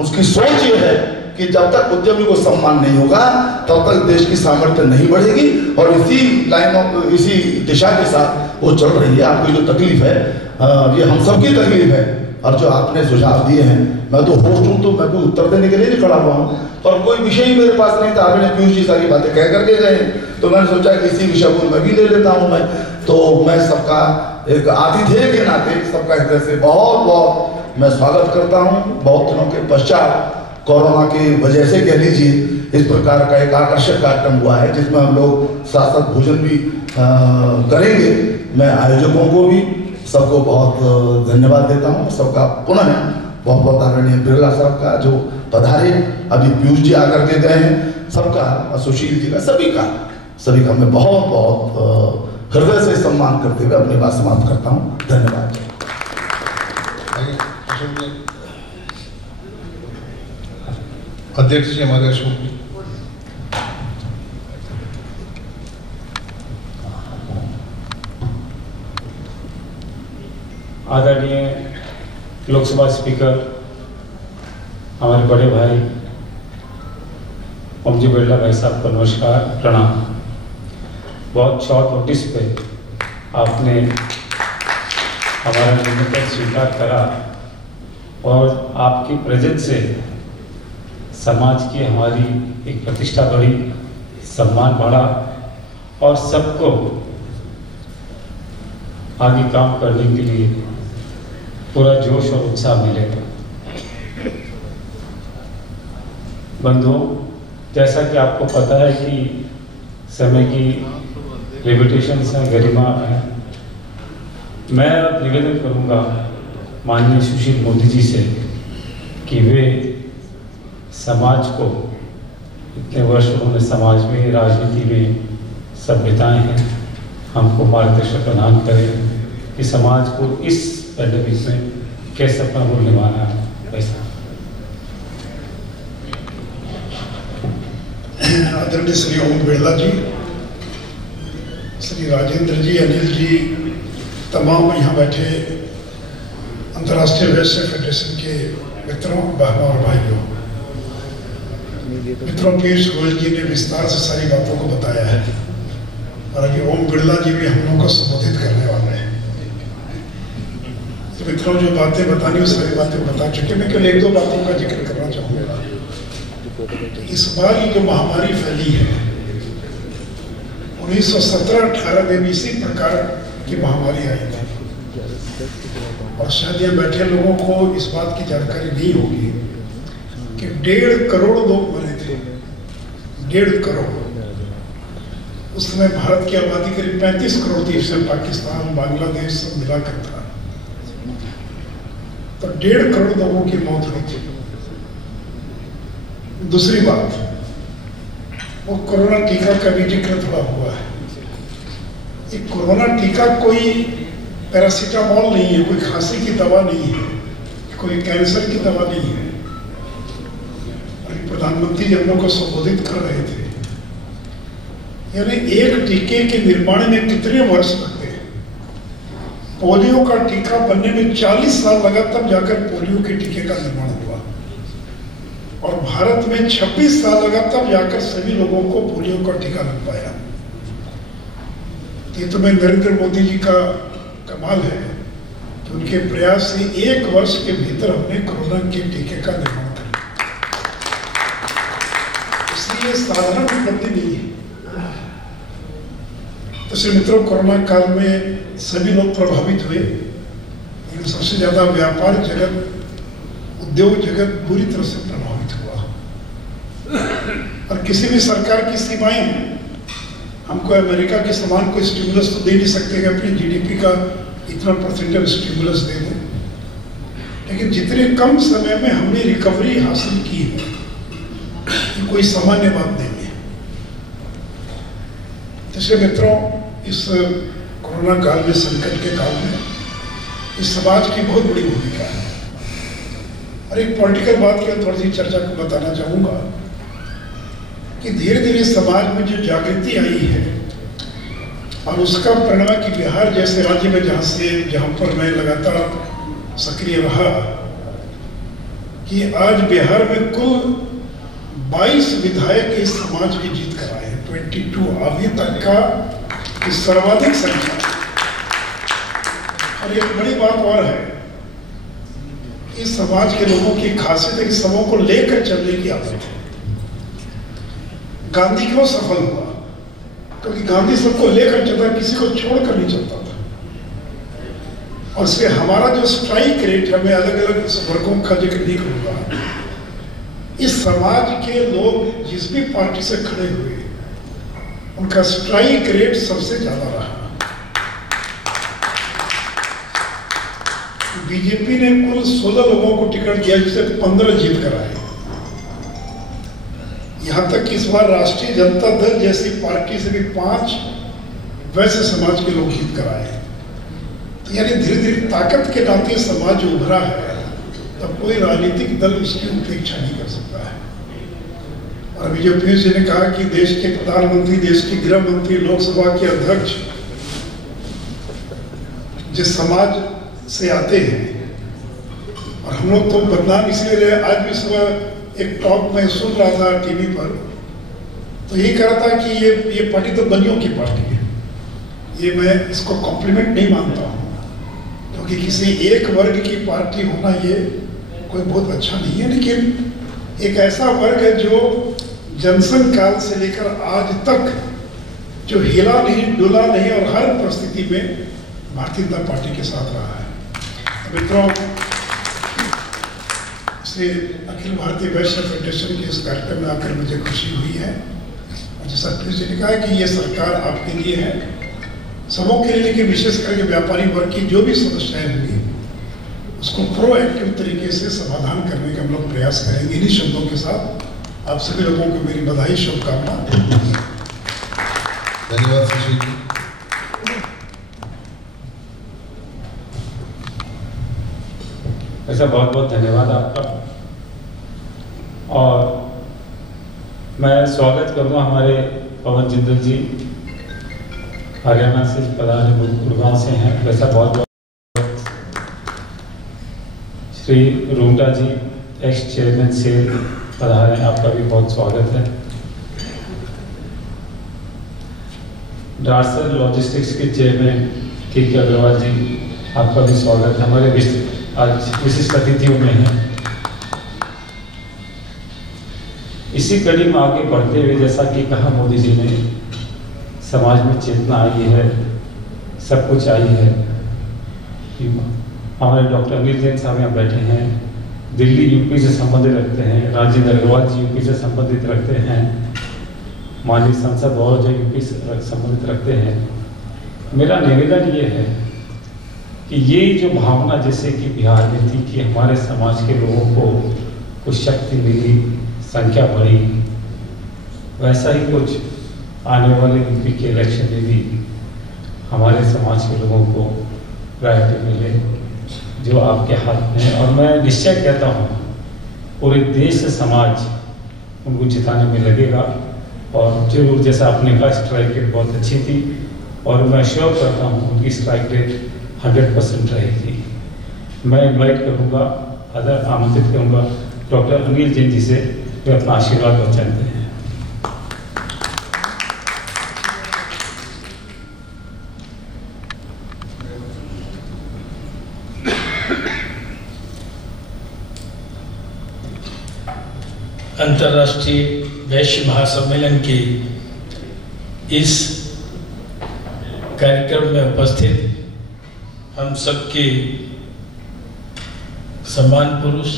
उसकी सोच ये है कि जब तक उद्यमी को सम्मान नहीं होगा तब तक देश की सामर्थ्य नहीं बढ़ेगी, और इसी लाइन ऑफ, इसी दिशा के साथ वो चल रही है। आपकी जो तकलीफ है ये हम सबकी तकलीफ है, और जो आपने सुझाव दिए हैं, मैं तो होस्ट हूं तो मैं कोई उत्तर देने के लिए नहीं खड़ा हुआ हूं, पर कोई विषय ही मेरे पास नहीं था। आपने पीयूष जी सारी बातें कह करके गए, तो मैंने सोचा कि इसी विषय को मैं भी ले लेता हूं। मैं सबका एक आतिथ्य के नाते सबका हृदय से बहुत बहुत मैं स्वागत करता हूं। बहुत दिनों के पश्चात कोरोना की वजह से कह लीजिए इस प्रकार का एक आकर्षक कार्यक्रम हुआ है, जिसमें हम लोग साथ साथ भोजन भी करेंगे। मैं आयोजकों को भी सबको बहुत धन्यवाद देता हूँ। सबका पुनः बहुत बहुत आदरणीय बिरला साहब का जो पधारे, अभी पीयूष जी आकर के गए हैं, सबका, सुशील जी का, सभी का मैं बहुत बहुत हृदय से सम्मान करते हुए अपनी बात समाप्त करता हूँ। धन्यवाद। अध्यक्ष जी हमारे अशोक जी। आदरणीय लोकसभा स्पीकर, हमारे बड़े भाई ओमजी बिरला भाई साहब को नमस्कार, प्रणाम। बहुत शॉर्ट नोटिस पे आपने हमारा निमंत्रण स्वीकार करा, और आपकी प्रेजेंस से समाज की हमारी एक प्रतिष्ठा बढ़ी, सम्मान बढ़ा, और सबको आगे काम करने के लिए पूरा जोश और उत्साह मिलेगा। बंधुओं, जैसा कि आपको पता है कि समय की लिमिटेशंस हैं, गरिमा है, मैं अब निवेदन करूंगा माननीय सुशील मोदी जी से कि वे समाज को, इतने वर्ष उन्होंने समाज में, राजनीति में सब बिताए हैं, हमको मार्गदर्शन प्रदान करें कि समाज को इस पैंडेमिक में कैसे अपना रोल निभाना है। वैसा आदरणीय श्री ओम बिरला जी, श्री राजेंद्र जी, अनिल जी, तमाम यहाँ बैठे अंतर्राष्ट्रीय वैश्य फेडरेशन के मित्रों, बहनों और भाइयों, मित्रों, पीयूष गोयल जी ने विस्तार से सारी बातों को बताया है, और अभी ओम बिरला जी भी हम लोगों को संबोधित करने वाले हैं। तो मित्रों, जो बातें बतानी वो सारी बातें बता चुके, मैं केवल एक दो बातों का जिक्र करना चाहूँगा। इस बार ये जो महामारी फैली है, 1917-18 में भी इसी प्रकार की महामारी आई थी, और शायद यहाँ बैठे लोगों को इस बात की जानकारी नहीं होगी कि 1.5 करोड़ लोग मरे थे। 1.5 करोड़। उस समय भारत की आबादी करीब 35 करोड़ थी, इससे पाकिस्तान, बांग्लादेश सब मिलाकर था, तो 1.5 करोड़ लोगों की मौत हुई थी। दूसरी बात, वो कोरोना टीका का भी जिक्र थोड़ा हुआ है। ये कोरोना टीका कोई पैरासीटामोल नहीं है, कोई खांसी की दवा नहीं है, कोई कैंसर की दवा नहीं है। प्रधानमंत्री जी हम लोग को संबोधित कर रहे थे, यानी एक टीके के निर्माण में कितने वर्ष लगते हैं। पोलियो का टीका बनने में 40 साल लगा, तब जाकर पोलियो के टीके का निर्माण हुआ, और भारत में 26 साल लगा, तब जाकर सभी लोगों को पोलियो का टीका लग पाया। ये तो मैं नरेंद्र मोदी जी का कमाल है कि उनके प्रयास से 1 वर्ष के भीतर हमने कोरोना के टीके का निर्माण कर लिया। इसलिए साधारण उपलब्धि नहीं है। तो श्री मित्रों, कोरोना काल में सभी लोग प्रभावित हुए, लेकिन सबसे ज्यादा व्यापार जगत, उद्योग जगत बुरी तरह से प्रभावित हुआ, और किसी भी सरकार की सीमाएं हमको अमेरिका के समान कोई स्टिमुलस तो दे नहीं सकते कि अपनी जीडीपी का इतना परसेंटेज स्टिमुलस दे दें, लेकिन जितने कम समय में हमने रिकवरी हासिल की है ये कोई सामान्य बात नहीं है। इसलिए मित्रों, इस कोरोना काल में, संकट के काल में इस समाज की बहुत बड़ी भूमिका है। और एक पॉलिटिकल बात की थोड़ी सी चर्चा को बताना चाहूँगा कि धीरे धीरे समाज में जो जागृति आई है और उसका परिणाम कि बिहार जैसे राज्य में जहाँ पर मैं लगातार सक्रिय रहा, कि आज बिहार में कुल 22 विधायक इस समाज की जीत कर आए हैं। 22 अभी तक का सर्वाधिक संख्या। और एक बड़ी बात और है, इस समाज के लोगों की खासियत है कि सबों को लेकर चलने की आदत है। गांधी क्यों सफल हुआ? क्योंकि गांधी सबको लेकर चलता, किसी को छोड़कर नहीं चलता था। और इसलिए हमारा जो स्ट्राइक रेट है, मैं अलग अलग वर्गों का जिक्र नहीं करूंगा, इस समाज के लोग जिस भी पार्टी से खड़े हुए उनका स्ट्राइक रेट सबसे ज्यादा रहा। बीजेपी ने कुल 16 लोगों को टिकट दिया, जिसे 15 जीत कर आए। यहां तक कि इस बार राष्ट्रीय जनता दल जैसी पार्टी से भी 5 वैसे समाज के लोग जीत कर आए। तो यानी धीरे धीरे ताकत के नाते समाज उभरा है, तब कोई राजनीतिक दल उसकी उपेक्षा नहीं कर सकता है। और अभी जो पीयूष जी ने कहा कि देश के प्रधानमंत्री, देश के गृह मंत्री, लोकसभा के अध्यक्ष जिस समाज से आते हैं, और हम लोग तो बदनाम इसलिए रहे। आज भी सुबह एक टॉक में सुन रहा था टीवी पर, तो यही कह रहा था कि ये पार्टी तो बनियों की पार्टी है। ये मैं इसको कॉम्प्लीमेंट नहीं मानता हूँ, क्योंकि किसी एक वर्ग की पार्टी होना ये कोई बहुत अच्छा नहीं है, लेकिन एक ऐसा वर्ग है जो जनसंघ काल से लेकर आज तक जो हिला नहीं, डुला नहीं और हर परिस्थिति में भारतीय जनता पार्टी के साथ रहा है। मित्रों, से अखिल भारतीय वैश्य फेडरेशन के इस कार्यक्रम में आकर मुझे खुशी हुई है। और जैसा पीयूष जी ने कहा कि ये सरकार आपके लिए है, सबों के लिए, लेकिन विशेष करके व्यापारी वर्ग की जो भी समस्याएं होंगी उसको प्रोएक्टिव तरीके से समाधान करने का हम लोग प्रयास करेंगे। इन्हीं शब्दों के साथ आप सभी लोगों को मेरी बधाई, शुभकामना। धन्यवाद सुशील जी। ऐसा बहुत बहुत धन्यवाद आपका। और मैं स्वागत करूँगा हमारे पवन जिंदल जी, हरियाणा से पधारे, गुड़गांव से हैं। वैसा बहुत बहुत श्री रूंगटा जी, एक्स चेयरमैन सेल पधारे, आपका भी बहुत स्वागत है। डार्सर लॉजिस्टिक्स के चेयरमैन के अग्रवाल जी, आपका भी स्वागत है। हमारे आज विशिष्ट अतिथियों में हैं। इसी कड़ी में आगे बढ़ते हुए, जैसा कि कहा मोदी जी ने, समाज में चेतना आई है, सब कुछ आई है। हमारे डॉक्टर अनिल जैन साहब यहाँ बैठे हैं, दिल्ली यूपी से संबंधित रखते हैं, राजेंद्र अग्रवाल जी यूपी से संबंधित रखते हैं, माननीय सांसद और जो यूपी से संबंधित रखते हैं। मेरा निवेदन ये है कि ये जो भावना जैसे कि बिहार में थी कि हमारे समाज के लोगों को कुछ शक्ति मिली, संख्या बढ़ी, वैसा ही कुछ आने वाले यूपी के इलेक्शन में भी हमारे समाज के लोगों को प्रायोरिटी मिले, जो आपके हाथ में है। और मैं निश्चय कहता हूँ पूरे देश से समाज उनको जिताने में लगेगा। और जरूर, जैसा आपने कहा, स्ट्राइक रेट बहुत अच्छी थी, और मैं श्योर करता हूँ उनकी स्ट्राइक रेट 100% रहेगी। मैं इन्वाइट करूँगा, आमंत्रित करूँगा डॉक्टर अनिल जैन जी से, वे अपना आशीर्वाद वचन दें। अंतर्राष्ट्रीय वैश्य महासम्मेलन के इस कार्यक्रम में उपस्थित हम सबके सम्मान पुरुष,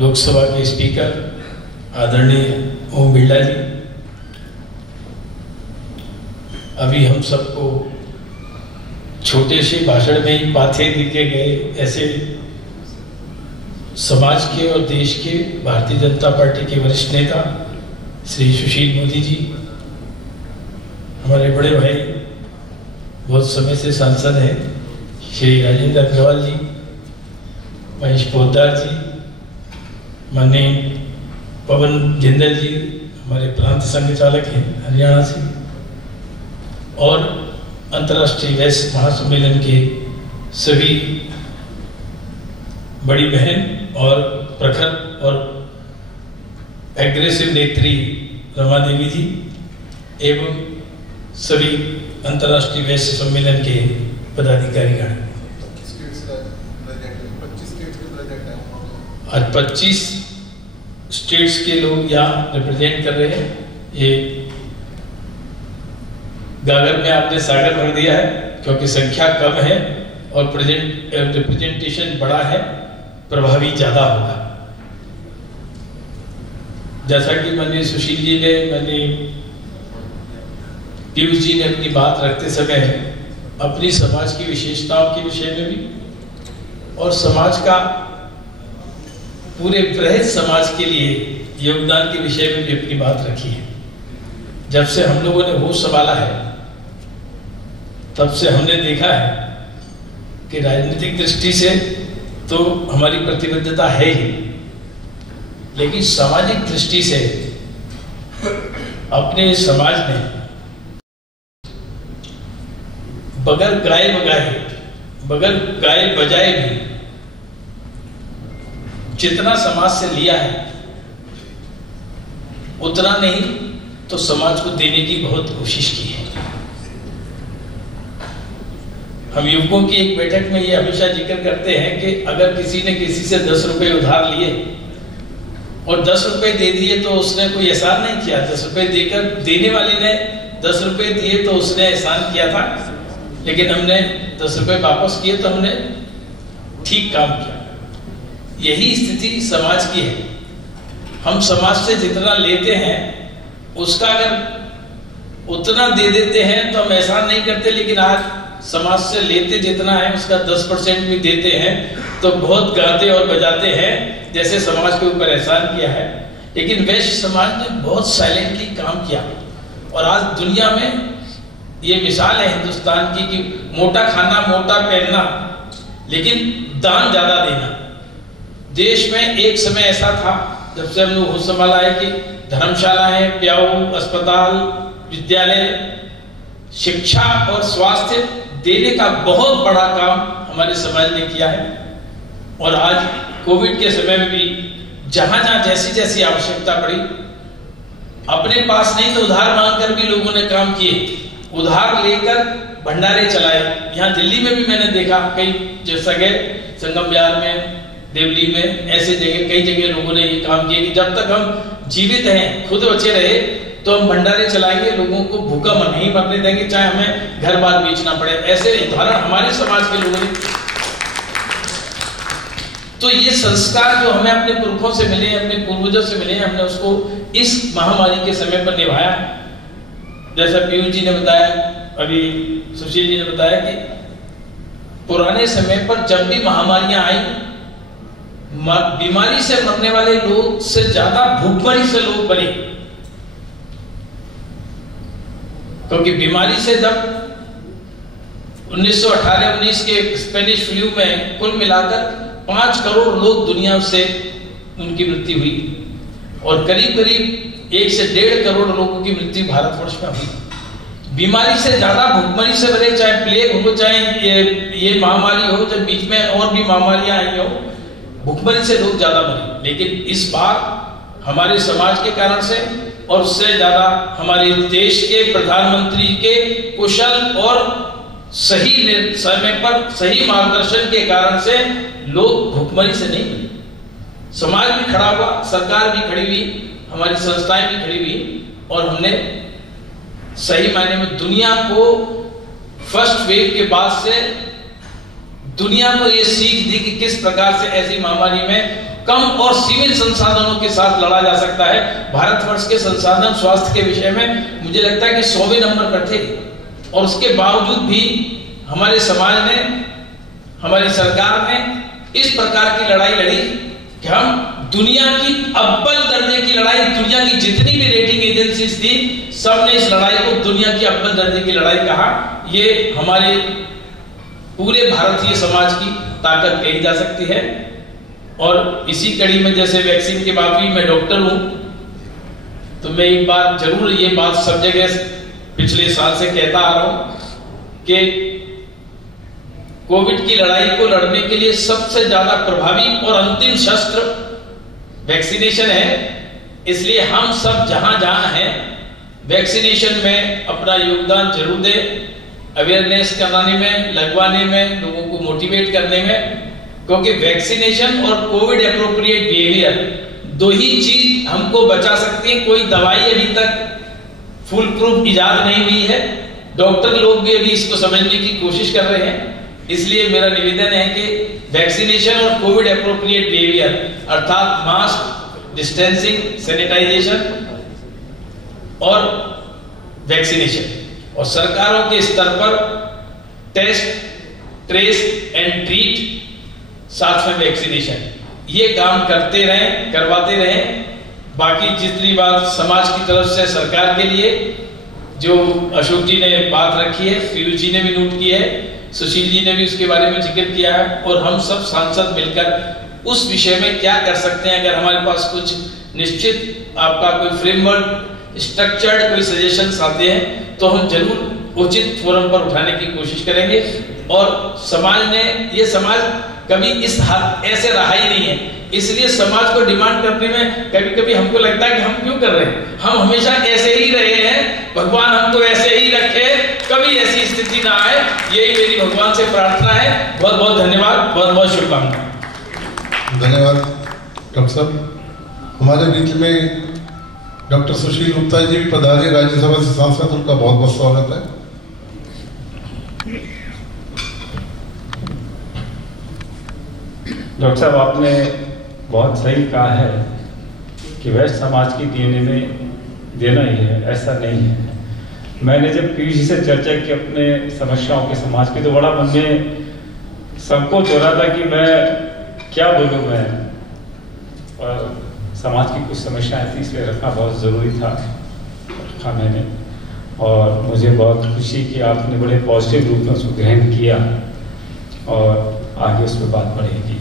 लोकसभा के स्पीकर आदरणीय ओम बिरला जी, अभी हम सबको छोटे से भाषण में ही बातें लिखे गए, ऐसे समाज के और देश के भारतीय जनता पार्टी के वरिष्ठ नेता श्री सुशील मोदी जी, हमारे बड़े भाई बहुत समय से सांसद हैं श्री राजेंद्र अग्रवाल जी, महेश पोद्दार जी, माननीय पवन जिंदल जी हमारे प्रांत संघ चालक हैं हरियाणा से, और अंतर्राष्ट्रीय वैश्य महासम्मेलन के सभी बड़ी बहन और प्रखर और एग्रेसिव नेत्री रमा देवी जी एवं सभी अंतर्राष्ट्रीय वैश्य सम्मेलन के पदाधिकारीगण। आज 25 स्टेट्स के लोग यहाँ रिप्रेजेंट कर रहे हैं। ये गागर में आपने सागर भर दिया है क्योंकि संख्या कम है और रिप्रेजेंटेशन बड़ा है, प्रभावी ज्यादा होगा। जैसा कि माननीय सुशील जी ने, माननीय पीयूष जी ने अपनी बात रखते समय अपनी समाज की विशेषताओं के विषय में भी और समाज का पूरे बृहद समाज के लिए योगदान के विषय में भी अपनी बात रखी है। जब से हम लोगों ने होश संभाला है तब से हमने देखा है कि राजनीतिक दृष्टि से तो हमारी प्रतिबद्धता है ही, लेकिन सामाजिक दृष्टि से अपने समाज में बगैर गाए बजाए भी जितना समाज से लिया है उतना नहीं तो समाज को देने की बहुत कोशिश की है। हम युवकों की एक बैठक में ये हमेशा जिक्र करते हैं कि अगर किसी ने किसी से 10 रुपए उधार लिए और 10 रुपए दे दिए तो उसने कोई एहसान नहीं किया। 10 रुपए देकर देने वाले ने 10 रुपए दिए तो उसने एहसान किया था, लेकिन हमने 10 रुपए वापस किए तो हमने ठीक काम किया। यही स्थिति समाज की है। हम समाज से जितना लेते हैं उसका अगर उतना दे देते हैं तो हम एहसान नहीं करते, लेकिन आज समाज से लेते जितना है उसका 10% भी देते हैं तो बहुत गाते और बजाते हैं जैसे समाज के ऊपर एहसान किया है। लेकिन वैश्य समाज ने बहुत साइलेंटली काम किया और आज दुनिया में ये मिसाल है हिंदुस्तान की कि मोटा खाना मोटा पहनना लेकिन दान ज्यादा देना। देश में एक समय ऐसा था जब से हम लोग होश संभाला है कि धर्मशालाएं, प्याऊ, अस्पताल, विद्यालय, शिक्षा और स्वास्थ्य देने का बहुत बड़ा काम हमारे समाज ने किया है। और आज कोविड के समय में भी जहां जहां जैसी जैसी आवश्यकता पड़ी, अपने पास नहीं तो उधार मांगकर भी लोगों ने काम किए, उधार लेकर भंडारे चलाए। यहाँ दिल्ली में भी मैंने देखा कई जगह, संगम विहार में, देवली में, ऐसे जगह कई जगह लोगों ने ये काम किया कि जब तक हम जीवित हैं, खुद बचे रहे तो हम भंडारे चलाएंगे, लोगों को भूखा नहीं मरने देंगे, चाहे हमें घर बार बेचना पड़े। ऐसे उदाहरण हमारे समाज के लोगों ने। तो ये संस्कार जो हमें अपने पुरखों से मिले, अपने पूर्वजों से मिले, हमने उसको इस महामारी के समय पर निभाया। जैसा पीयूष जी ने बताया, अभी सुशील जी ने बताया कि पुराने समय पर जब भी महामारियां आई, बीमारी से मरने वाले लोग से ज्यादा भूखमरी से लोग बने, क्योंकि बीमारी से जब 1918-19 के स्पेनिश फ्लू में कुल मिलाकर 5 करोड़ लोग दुनिया से उनकी मृत्यु हुई और करीब करीब 1 से 1.5 करोड़ लोगों की मृत्यु भारतवर्ष में हुई। बीमारी से ज्यादा भूखमरी से मरे, चाहे प्लेग हो, चाहे ये महामारी हो, चाहे बीच में और भी महामारियां आई हो, भूखमरी से लोग ज्यादा मरे। लेकिन इस बार हमारे समाज के कारण से और उससे ज्यादा हमारे देश के प्रधानमंत्री के कुशल और सही समय पर सही मार्गदर्शन के कारण से लोग भूखमरी से नहीं मरे। समाज भी खड़ा हुआ, सरकार भी खड़ी हुई, हमारी संस्थाएं भी खड़ी हुई और हमने सही मायने में दुनिया को फर्स्ट वेव के बाद से दुनिया को ये सीख दी कि किस प्रकार से ऐसी महामारी में कम और सीमित संसाधनों के साथ लड़ा जा सकता है। भारतवर्ष के संसाधन स्वास्थ्य के विषय में मुझे लगता है कि 100वें नंबर पर थे। और उसके बावजूद भी हमारे समाज ने, हमारी सरकार ने इस प्रकार की लड़ाई लड़ी कि हम दुनिया की अव्वल दर्जे की लड़ाई, दुनिया की जितनी भी रेटिंग एजेंसीज थी सबने इस लड़ाई को दुनिया की अव्वल दर्जे की लड़ाई कहा। ये हमारे पूरे भारतीय समाज की ताकत कही जा सकती है। और इसी कड़ी में जैसे वैक्सीन के बाद भी मैं डॉक्टर हूं, तो मैं एक बार जरूर ये बात सब जगह पिछले साल से कहता आ रहा हूं कि कोविड की लड़ाई को लड़ने के लिए सबसे ज्यादा प्रभावी और अंतिम शस्त्र वैक्सीनेशन है। इसलिए हम सब जहां जहां हैं वैक्सीनेशन में अपना योगदान जरूर दें, अवेयरनेस कराने में, लगवाने में, लोगों को मोटिवेट करने में, क्योंकि वैक्सीनेशन और कोविड एप्रोप्रिएट बिहेवियर दो ही चीज हमको बचा सकती है। कोई दवाई अभी तक फुल प्रूफ इजाद नहीं हुई है, डॉक्टर लोग भी अभी इसको समझने की कोशिश कर रहे हैं। इसलिए मेरा निवेदन है कि वैक्सीनेशन और कोविड एप्रोप्रिएट बिहेवियर अर्थात मास्क, डिस्टेंसिंग, सैनिटाइजेशन और वैक्सीनेशन, और सरकारों के स्तर पर टेस्ट, ट्रेस एंड ट्रीट, साथ में वैक्सीनेशन, ये काम करते रहें, करवाते रहें। बाकी जितनी बात समाज की तरफ से सरकार के लिए जो अशोक जी ने बात रखी है, पीयूष जी ने भी नोट की है, सुशील जी ने भी उसके बारे में जिक्र किया है, और हम सब सांसद मिलकर उस विषय में क्या कर सकते हैं। अगर हमारे पास कुछ निश्चित आपका कोई फ्रेमवर्क, स्ट्रक्चर्ड कोई सजेशंस आते हैं तो हम जरूर उचित फोरम पर उठाने की कोशिश करेंगे। और समाज ने, ये समाज कभी इस हाथ ऐसे रहा ही नहीं है, इसलिए समाज को डिमांड करने में कभी कभी हमको लगता है कि हम क्यों कर रहे हैं, हम हमेशा ऐसे ही रहे हैं, भगवान हमको ऐसे ही रखे, कभी ऐसी स्थिति ना आए, यही मेरी भगवान से प्रार्थना है। बहुत बहुत धन्यवाद, बहुत बहुत शुभकामनाएं। धन्यवाद डॉक्टर साहब। हमारे बीच में डॉक्टर सुशील गुप्ता जी भी पधारे, राज्यसभा से सांसद, उनका बहुत बहुत स्वागत है। डॉक्टर साहब, आपने बहुत सही कहा है कि वैश्य समाज की डीएनए में देना ही है, ऐसा नहीं है। मैंने जब पीयूष जी से चर्चा की अपने समस्याओं के समाज की, तो बड़ा मन में संकोच हो रहा था कि मैं क्या बोलूँ मैं, और समाज की कुछ समस्याएं थी, इसलिए रखना बहुत ज़रूरी था, रखा मैंने। और मुझे बहुत खुशी कि आपने बड़े पॉजिटिव रूप में उसको ग्रहण किया और आगे उस पर बात बढ़ेगी।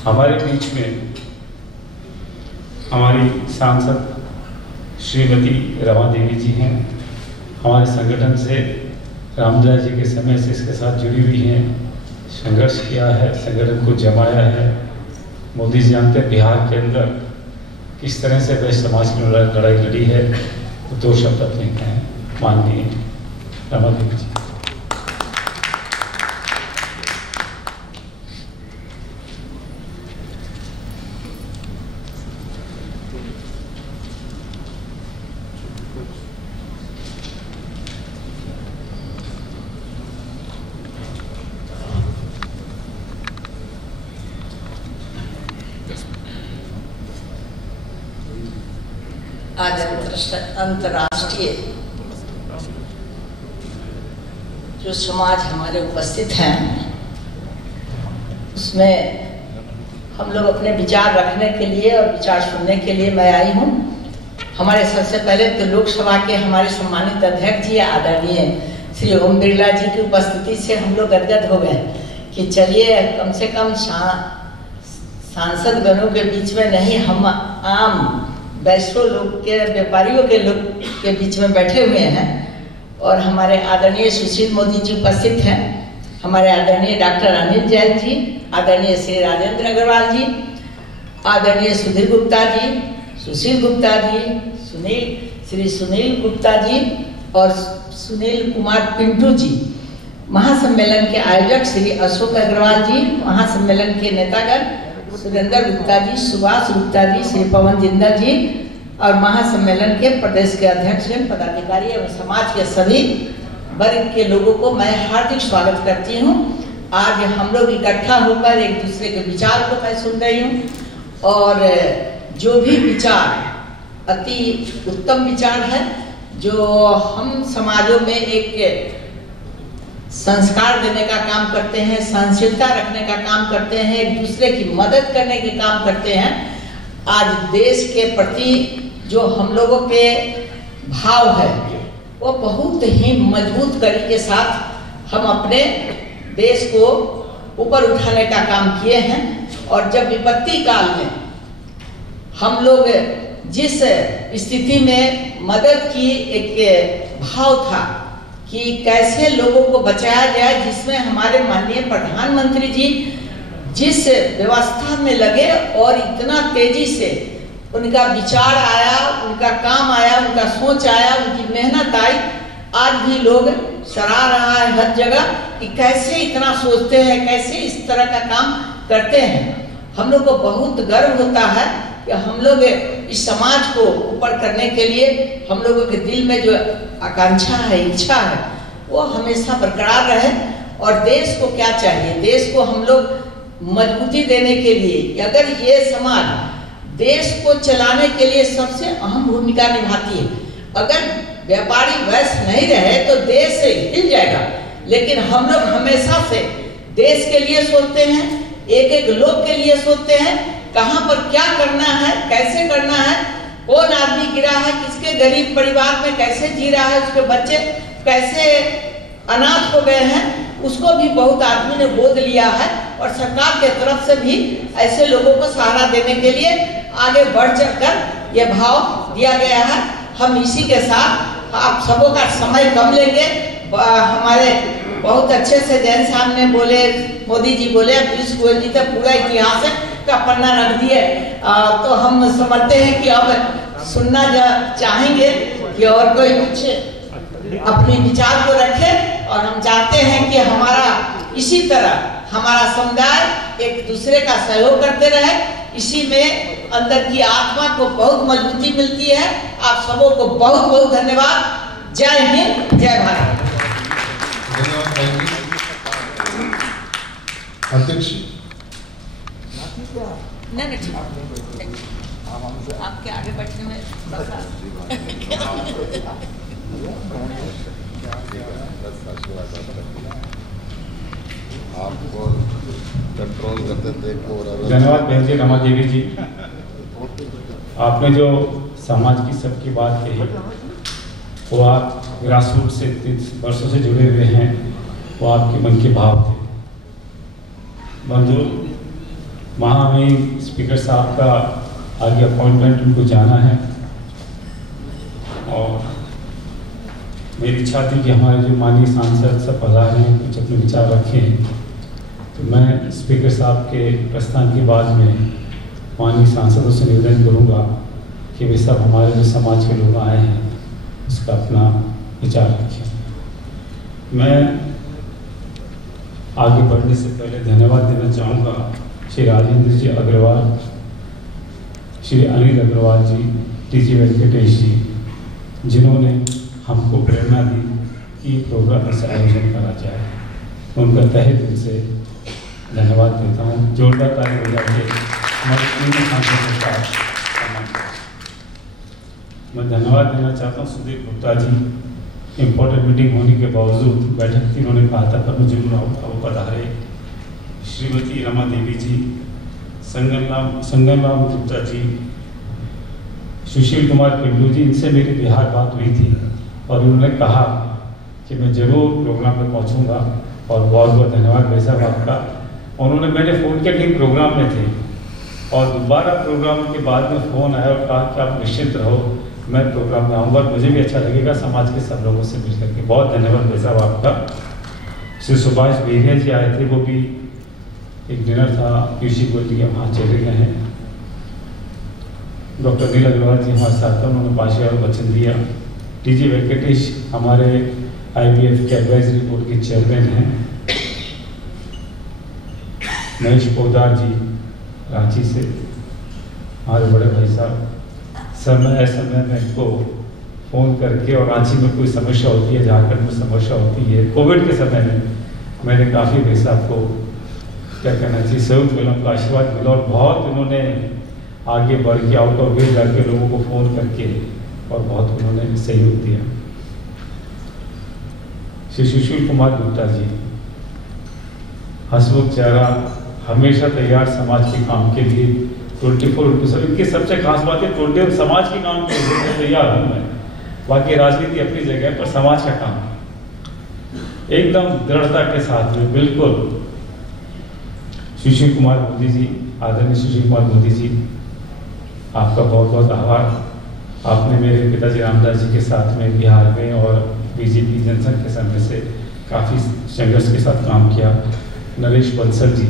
हमारे बीच में हमारी सांसद श्रीमती रमा देवी जी हैं, हमारे संगठन से रामदास जी के समय से इसके साथ जुड़ी हुई हैं, संघर्ष किया है, संगठन को जमाया है। मोदी जी जानते हैं बिहार के अंदर किस तरह से वैश्य समाज की लड़ाई लड़ी है, तो दो शब्द अपने कहें। माननीय रमा देवी जी। आज अंतर्राष्ट्रीय जो समाज हमारे उपस्थित हैं, उसमें हम लोग अपने विचार रखने के लिए और विचार सुनने के लिए मैं आई हूँ। हमारे सबसे पहले तो लोकसभा के हमारे सम्मानित अध्यक्ष जी आदरणीय श्री ओम बिरला जी की उपस्थिति से हम लोग गदगद हो गए कि चलिए कम से कम सांसद गणों के बीच में नहीं, हम आम वैश्यों लोग के, व्यापारियों के लोग के बीच में बैठे हुए हैं। और हमारे आदरणीय सुशील मोदी जी उपस्थित हैं, हमारे आदरणीय डॉक्टर अनिल जैन जी, आदरणीय श्री राजेंद्र अग्रवाल जी, आदरणीय सुधीर गुप्ता जी, सुशील गुप्ता जी, श्री सुनील गुप्ता जी और सुनील कुमार पिंटू जी, महासम्मेलन के आयोजक श्री अशोक अग्रवाल जी, महासम्मेलन के नेतागण सुरेंद्र गुप्ता जी, सुभाष गुप्ता जी, श्री पवन जिंदल जी और महासम्मेलन के प्रदेश के अध्यक्ष पदाधिकारी एवं समाज के सभी वर्ग के लोगों को मैं हार्दिक स्वागत करती हूँ। आज हम लोग इकट्ठा होकर एक दूसरे के विचार को मैं सुन रही हूँ, और जो भी विचार अति उत्तम विचार है जो हम समाजों में एक संस्कार देने का काम करते हैं, सहनशीलता रखने का काम करते हैं, एक दूसरे की मदद करने के काम करते हैं। आज देश के प्रति जो हम लोगों के भाव है वो बहुत ही मजबूत कड़ी के साथ हम अपने देश को ऊपर उठाने का काम किए हैं। और जब विपत्ति काल में हम लोग जिस स्थिति में मदद की एक भाव था कि कैसे लोगों को बचाया जाए, जिसमें हमारे माननीय प्रधानमंत्री जी जिस व्यवस्था में लगे और इतना तेजी से उनका विचार आया, उनका काम आया, उनका सोच आया, उनकी मेहनत आई। आज भी लोग सराह रहा है हर जगह कि कैसे इतना सोचते हैं, कैसे इस तरह का काम करते हैं। हम लोग को बहुत गर्व होता है कि हम लोग इस समाज को ऊपर करने के लिए हम लोगों के दिल में जो आकांक्षा है, इच्छा है, वो हमेशा बरकरार रहे। और देश को क्या चाहिए, देश को हम लोग मजबूती देने के लिए, अगर ये समाज देश को चलाने के लिए सबसे अहम भूमिका निभाती है। अगर व्यापारी वैश्य नहीं रहे तो देश हिल जाएगा। लेकिन हम लोग हमेशा से देश के लिए सोचते हैं, एक एक लोग के लिए सोचते हैं, कहां पर क्या करना है, कैसे करना है, कौन आदमी गिरा है, किसके गरीब परिवार में कैसे जी रहा है, उसके बच्चे कैसे अनाथ हो गए हैं, उसको भी बहुत आदमी ने गोद लिया है। और सरकार के तरफ से भी ऐसे लोगों को सहारा देने के लिए आगे बढ़ चढ़कर यह भाव दिया गया है। हम इसी के साथ आप सबों का समय कम लेंगे। हमारे बहुत अच्छे से जैन साहब ने बोले, मोदी जी बोले, पीयूष गोयल जी तो पूरा इतिहास का पन्ना रख दिए। तो हम समझते हैं कि अब सुनना चाहेंगे कि और कोई कुछ अपने विचार को रखे। और हम चाहते हैं कि हमारा इसी तरह हमारा समुदाय एक दूसरे का सहयोग करते रहे। इसी में अंदर की आत्मा को बहुत मजबूती मिलती है। आप सबों को बहुत बहुत धन्यवाद। जय हिंद, जय भारत। धन्यवाद अध्यक्ष। आपके आगे बैठने में आपको कंट्रोल करते देखो। धन्यवाद बहन जी, रमा देवी जी। आपने जो समाज की सबकी बात कही, वो आप ग्रास रूट से 30 वर्षों से जुड़े हुए हैं, वो आपके मन के भाव थे। मंजूर महामहिम स्पीकर साहब का आगे अपॉइंटमेंट उनको जाना है और मेरी इच्छा थी कि हमारे जो माननीय सांसद सब पधारे हैं, कुछ अपने विचार रखें। तो मैं स्पीकर साहब के प्रस्थान के बाद में माननीय सांसदों से निवेदन करूंगा कि वे सब हमारे जो समाज के लोग आए हैं उसका अपना विचार रखें। मैं आगे बढ़ने से पहले धन्यवाद देना चाहूँगा श्री राजेंद्र जी अग्रवाल, श्री अनिल अग्रवाल जी, टीजी वेंकटेश जी, जिन्होंने हमको प्रेरणा दी कि ये प्रोग्राम ऐसा आयोजन करा जाए। उनका तहे दिल से धन्यवाद देता हूँ। जोरदार ताली बजा के मैं धन्यवाद देना चाहता हूँ सुधीर गुप्ता जी। इम्पोर्टेंट मीटिंग होने के बावजूद बैठक थी, उन्होंने कहा था पर मैं जरूर आऊँगा, वो पधारे। श्रीमती रमा देवी जी, संगम राम गुप्ता जी, सुशील कुमार पिंडू जी, इनसे मेरी बिहार बात हुई थी और उन्होंने कहा कि मैं जरूर प्रोग्राम में पहुंचूंगा। और बहुत बहुत धन्यवाद भाई साहब आपका। उन्होंने, मैंने फ़ोन किया कि प्रोग्राम में थे और दोबारा प्रोग्राम के बाद में फ़ोन आया और कहा कि आप निश्चिंत रहो, मैं प्रोग्राम में आऊँगा, मुझे भी अच्छा लगेगा समाज के सब लोगों से मिल करके। बहुत धन्यवाद भाई साहब आपका। श्री सुभाष बेरिया जी आए थे, वो भी एक डिनर था पीयूष गोयल जी, वहाँ चले गए हैं। डॉक्टर नील अग्रवाल जी हमारे साथ थे, उन्होंने 5000 वचन दिया। टीजी वेंकटेश हमारे IPF के एडवाइजरी बोर्ड के चेयरमैन हैं। महेश पोदार जी रांची से, हमारे बड़े भाई साहब, समय समय में इनको फ़ोन करके, और रांची में कोई समस्या होती है, झारखंड में समस्या होती है, कोविड के समय में मैंने काफ़ी भाई साहब को क्या कहना चाहिए सहयोग मिला, उनका आशीर्वाद मिला। और बहुत उन्होंने आगे बढ़ के आउट ऑफ वे जाके लोगों को फ़ोन करके और बहुत उन्होंने सहयोग दिया। श्री सुशील कुमार गुप्ता जी, हंसमुख चेहरा, हमेशा तैयार समाज के काम के लिए 24/7। इनकी सबसे खास बात है 24 समाज के काम के लिए तैयार हूँ मैं। बाकी राजनीति अपनी जगह पर समाज का काम एकदम दृढ़ता के साथ में बिल्कुल। सुशील कुमार मोदी जी, आदरणीय सुशील कुमार मोदी जी, आपका बहुत बहुत आभार। आपने मेरे पिताजी रामदास जी के साथ में बिहार में और बीजेपी जनसंघ के समय से काफ़ी संघर्ष के साथ काम किया। नरेश बंसल जी,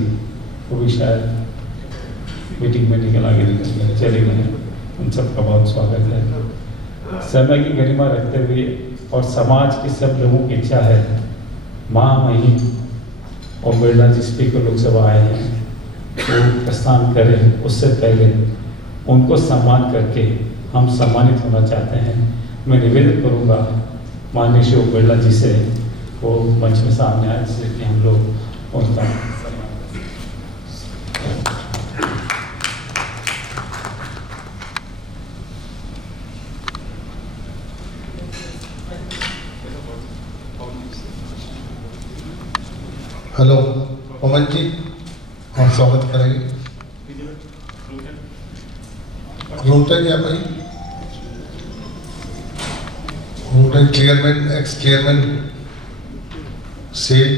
वो भी शायद मीटिंग में चले गए हैं, उन सबका बहुत स्वागत है। समय की गरिमा रखते हुए और समाज के सब लोगों की इच्छा है, महामहिम और बिरला जी स्पीकर लोकसभा आए हैं, वो प्रस्थान करें उससे पहले उनको सम्मान करके हम सम्मानित होना चाहते हैं। मैं निवेदन करूंगा माननीय श्री ओम बिरला जी से वो मंच में सामने आए, जिससे कि हम लोग उनका हेलो पवन जी, हम स्वागत करेंगे। रूमटेक क्या भाई? रूमटेक chairman, ex chairman cell.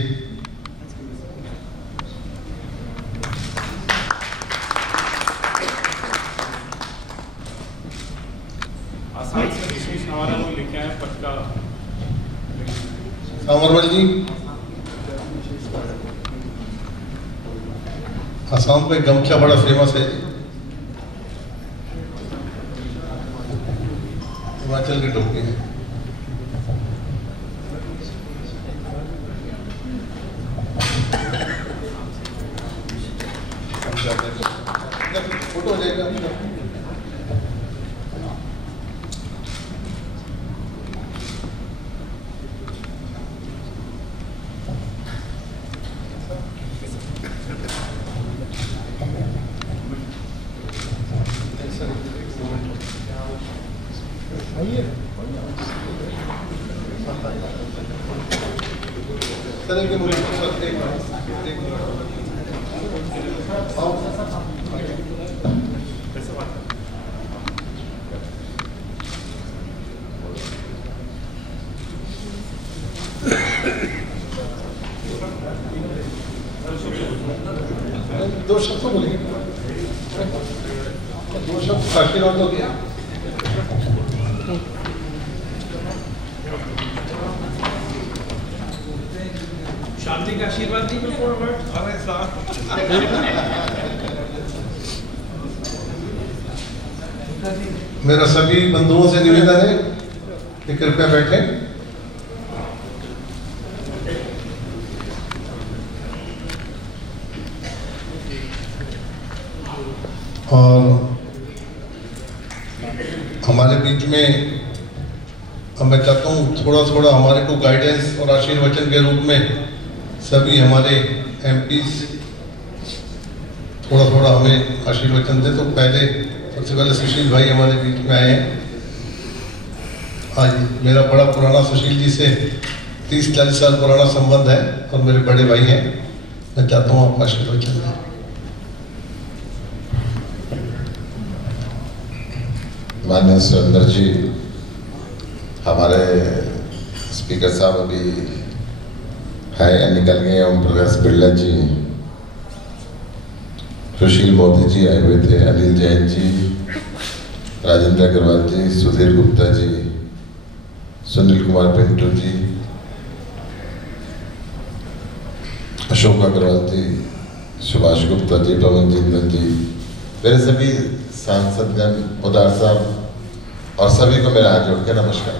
Assam से विशेष हमारा वो लिखे हैं पटका सामरवल जी, असम में गमछा बड़ा फेमस है। हिमाचल की टोपी है। फोटो हो जाएगा। दो शब्द बोलिए, दो शब्द आशीर्वाद हो गया। शांति का आशीर्वाद दी बिल्कुल। अरे साहब, मेरा सभी बंधुओं से निवेदन है कि कृपया बैठें। और हमारे बीच में अब मैं चाहता हूँ थोड़ा थोड़ा हमारे को गाइडेंस और आशीर्वचन के रूप में सभी हमारे एमपीज थोड़ा थोड़ा हमें आशीर्वचन दे। तो पहले सबसे पहले सुशील भाई हमारे बीच में आए हैं। आज मेरा बड़ा पुराना सुशील जी से 30-40 साल पुराना संबंध है और मेरे बड़े भाई हैं। मैं चाहता हूँ आप आशीर्वचन दें। माननीय सुरेंद्र जी, हमारे स्पीकर साहब अभी है या निकल गए। ओम प्रकाश बिरला जी, सुशील मोदी जी आए हुए थे, अनिल जैन जी, राजेंद्र अग्रवाल जी, सुधीर गुप्ता जी, सुनील कुमार पिंटू जी, अशोक अग्रवाल जी, सुभाष गुप्ता जी, पवन जिंदल जी, मेरे सभी सांसदगण, उदार साहब और सभी को मेरा हाथ जोड़ के नमस्कार।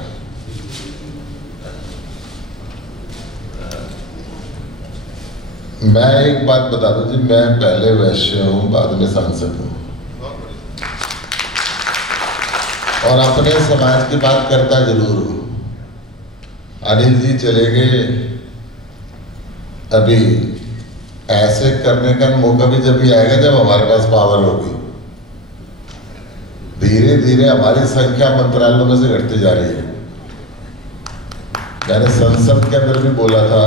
मैं एक बात बता दूं जी, मैं पहले वैश्य हूं, बाद में सांसद हूं और अपने समाज की बात करता जरूर हूं। अनिल जी चले गए, अभी ऐसे करने का मौका भी जब भी आएगा जब हमारे पास पावर होगी। धीरे धीरे हमारी संख्या मंत्रालयों में से घटती जा रही है। मैंने संसद के अंदर भी बोला था,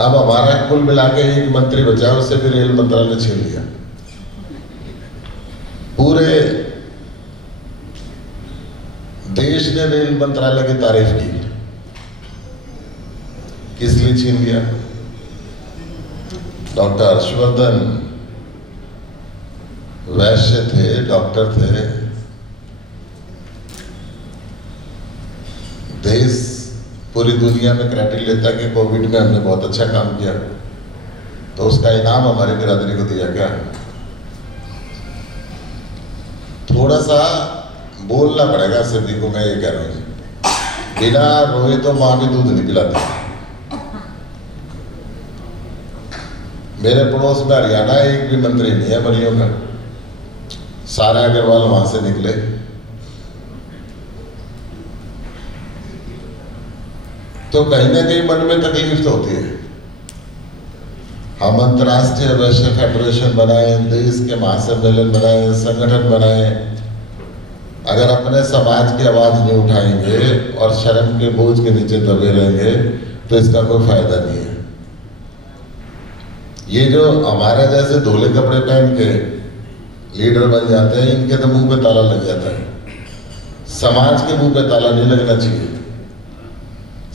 अब हमारा कुल मिला के एक मंत्री बचा, उससे भी रेल मंत्रालय छीन लिया। पूरे देश ने रेल मंत्रालय की तारीफ की। किस लिए छीन लिया? डॉक्टर हर्षवर्धन वैश्य थे, डॉक्टर थे, देश पूरी दुनिया में क्रेडिट लेता कि कोविड में हमने बहुत अच्छा काम किया, तो उसका इनाम हमारी बिरादरी को दिया क्या? थोड़ा सा बोलना पड़ेगा सभी को। मैं ये कह रहा हूँ, बिना रोए तो माँ भी दूध नहीं पिलाती। मेरे पड़ोस में हरियाणा एक भी मंत्री नहीं है मरियों का। सारा अग्रवाल वहां से निकले। तो कहीं ना कहीं मन में तकलीफ तो होती है। हम अंतर्राष्ट्रीय वैश्य फेडरेशन बनाए, देश के महासम्मेलन बनाए, संगठन बनाए, अगर अपने समाज की आवाज नहीं उठाएंगे और शर्म के बोझ के नीचे दबे रहेंगे तो इसका कोई फायदा नहीं है। ये जो हमारे जैसे धोले कपड़े पहन के लीडर बन जाते हैं, इनके तो मुंह पे ताला लग जाता है। समाज के मुंह पे ताला नहीं लगना चाहिए।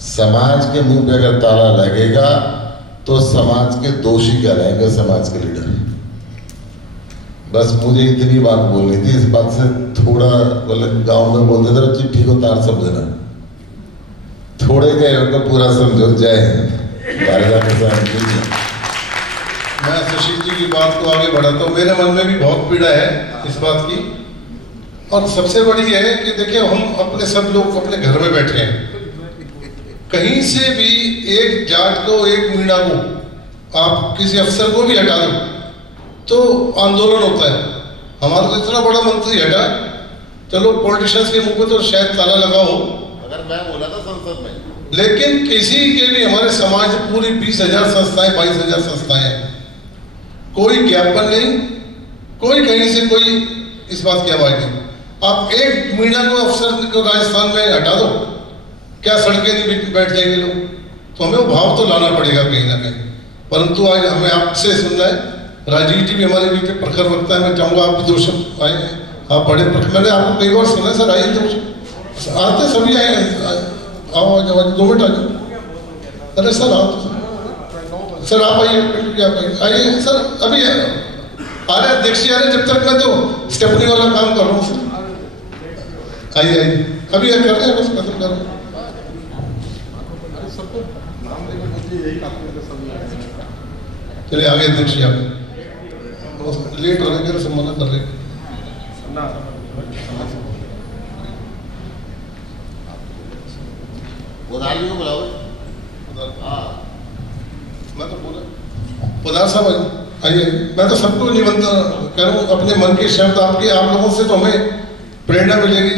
समाज के मुंह पे अगर ताला लगेगा तो समाज के दोषी कहलाएंगे समाज के लीडर। बस मुझे इतनी बात बोलनी थी। इस बात से थोड़ा मतलब गांव में बोलते थे चिट्ठी को तार समझना, थोड़े गए को पूरा समझो। जय मैं सुशील जी की बात को आगे बढ़ाता हूँ। मेरे मन में भी बहुत पीड़ा है इस बात की, और सबसे बड़ी यह है कि देखिए हम अपने सब लोग अपने घर में बैठे हैं, कहीं से भी एक जाट को, एक मीणा को, आप किसी अफसर को भी हटा दो तो आंदोलन होता है। हमारा तो इतना बड़ा मंत्री हटा, चलो पॉलिटिशियंस के मुंह पे तो शायद ताला लगा हो, अगर मैं बोला था संसद में, लेकिन किसी के भी हमारे समाज पूरी 20,000 संस्थाएं, 22,000 संस्थाएं हैं, कोई ज्ञापन नहीं, कोई कहीं से कोई इस बात की आवाज नहीं। आप एक मीणा को, अफसर को राजस्थान में हटा दो, क्या सड़कें नहीं बैठ जाएंगे लोग? तो हमें वो भाव तो लाना पड़ेगा कहीं ना कहीं। परंतु आज हमें आपसे सुनना है। राजीव जी भी हमारे बीच में प्रखर वक्ता है। मैं चाहूंगा आप भी 2 शब्द आए हैं, आप बड़े प्रखर, मैंने आपको कई बार सुना सर, आइए तो आते सभी आए, आओ 2 मिनट आ जाओ। अरे सर आओ सर, आप आइए सर, अभी आ रहे अध्यक्ष जी आ रहे, जब तक मैं तो स्टेपनी वाला काम कर रहा हूँ सर। आइए अभी कर रहे हैं, बस खत्म कर रहे हैं। चलिए आगे अध्यक्ष जी, आप लेट हो रहे, सम्मान कर रहे। को बुलाओ। मैं तो बोला पदार साहब आइए। मैं तो सबको निमंत्रण करूं, अपने मन के शब्द आपके, आप लोगों से तो हमें प्रेरणा मिलेगी।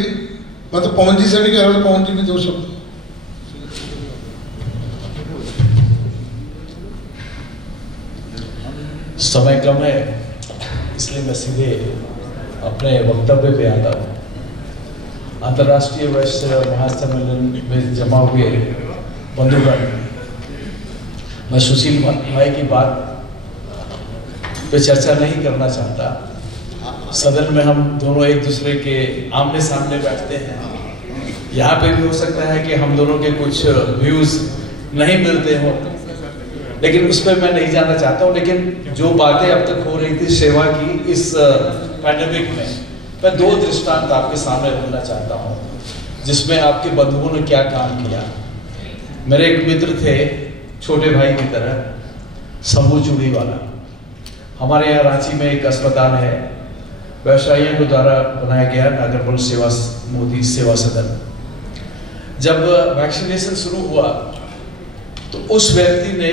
मैं तो पवन जी से भी कह रहा हूँ, पवन जी भी 2 शब्द। समय कम है, इसलिए मैं सीधे अपने वक्तव्य पे आता हूँ। अंतर्राष्ट्रीय वैश्य महासम्मेलन में जमा हुए बंधुगण, मैं सुशील भाई की बात पे चर्चा नहीं करना चाहता। सदन में हम दोनों एक दूसरे के आमने सामने बैठते हैं। यहाँ पे भी हो सकता है कि हम दोनों के कुछ व्यूज नहीं मिलते हो, लेकिन उस पर मैं नहीं जाना चाहता हूँ। लेकिन जो बातें अब तक हो रही थी सेवा की इस पैंडेमिक में, मैं 2 दृष्टांत आपके सामने रखना चाहता हूँ जिसमें आपके बंधुओं ने क्या काम किया। मेरे एक मित्र थे, छोटे भाई की तरह, शंभू चूड़ी वाला। हमारे यहाँ रांची में एक अस्पताल है, व्यवसायियों के द्वारा बनाया गया नागरपुर सेवा मोदी सेवा सदन। जब वैक्सीनेशन शुरू हुआ तो उस व्यक्ति ने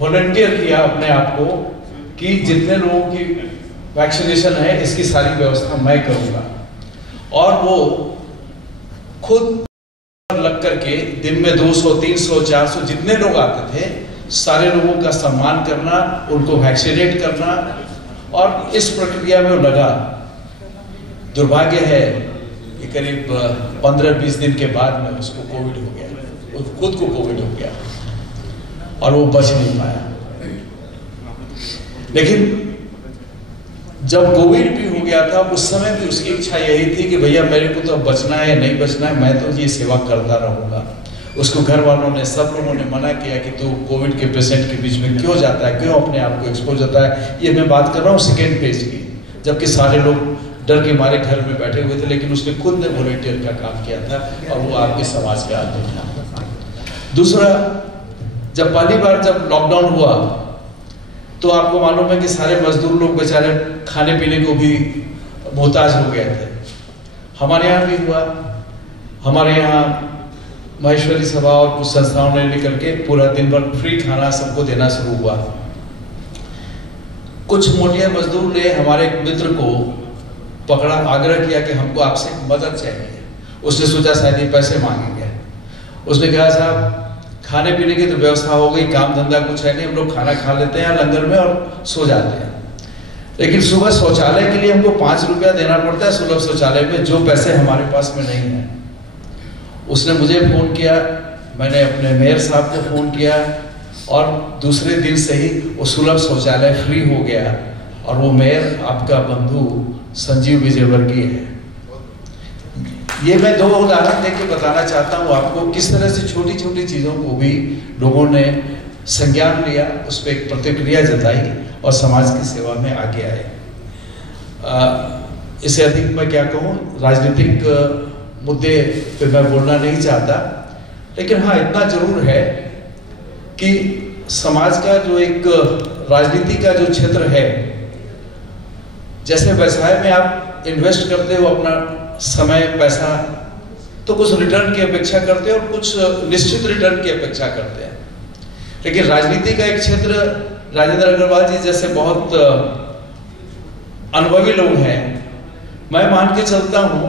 वॉलंटियर किया अपने आप को कि जितने लोगों की वैक्सीनेशन है इसकी सारी व्यवस्था मैं करूंगा, और वो खुद लग करके दिन में 200, 300, 400 जितने लोग आते थे सारे लोगों का सम्मान करना, उनको वैक्सीनेट करना, और इस प्रक्रिया में वो लगा। दुर्भाग्य है कि करीब 15-20 दिन के बाद में उसको कोविड हो गया, खुद को कोविड हो गया और वो बच नहीं पाया। लेकिन जब कोविड भी हो गया था उस समय भी उसकी इच्छा यही थी कि भैया मेरे को तो अब बचना है, नहीं बचना है, मैं तो ये सेवा करता रहूंगा। उसको घर वालों ने, सब लोगों ने मना किया कि तू कोविड के पेशेंट के बीच में क्यों जाता है, क्यों अपने आप को एक्सपोज होता है। ये मैं बात कर रहा हूँ सेकेंड फेज की, जबकि सारे लोग डर के मारे घर में बैठे हुए थे, लेकिन उसने खुद ने वॉलंटियर का काम किया था और वो आपके समाज का आदमी था। दूसरा, जब पहली बार जब लॉकडाउन हुआ तो आपको मालूम है कि सारे मजदूर लोग बेचारे खाने पीने को भी मोहताज हो गए थे। हमारे यहाँ भी हुआ। हमारे यहाँ महेश्वरी सभा और कुछ संस्थाओं ने निकल के पूरा दिन भर फ्री खाना सबको देना शुरू हुआ। कुछ मोटिया मजदूर ने हमारे एक मित्र को पकड़ा, आग्रह किया कि हमको आपसे मदद चाहिए। उसने सोचा शायद ये पैसे मांगेंगे। उसने कहा साहब खाने पीने की तो व्यवस्था हो गई, काम धंधा कुछ है नहीं, हम लोग खाना खा लेते हैं लंगर में और सो जाते हैं, लेकिन सुबह शौचालय के लिए हमको 5 रुपया देना पड़ता है सुलभ शौचालय में, जो पैसे हमारे पास में नहीं है। उसने मुझे फोन किया, मैंने अपने मेयर साहब को फोन किया और दूसरे दिन से ही वो सुलभ शौचालय फ्री हो गया। और वो मेयर आपका बंधु संजीव विजयवर्गीय है। ये मैं 2 उदाहरण देके बताना चाहता हूँ आपको किस तरह से छोटी छोटी चीजों को भी लोगों ने संज्ञान लिया, उस पर एक प्रतिक्रिया जताई और समाज की सेवा में आगे आए। इससे अधिक मैं क्या कहूँ, राजनीतिक मुद्दे पे मैं बोलना नहीं चाहता, लेकिन हाँ इतना जरूर है कि समाज का जो एक राजनीति का जो क्षेत्र है, जैसे व्यवसाय में आप इन्वेस्ट करते हो अपना समय पैसा, तो कुछ रिटर्न की अपेक्षा करते हो और कुछ निश्चित रिटर्न की अपेक्षा करते हैं। लेकिन राजनीति का एक क्षेत्र, राजेंद्र अग्रवाल जी जैसे बहुत अनुभवी लोग हैं, मैं मान के चलता हूं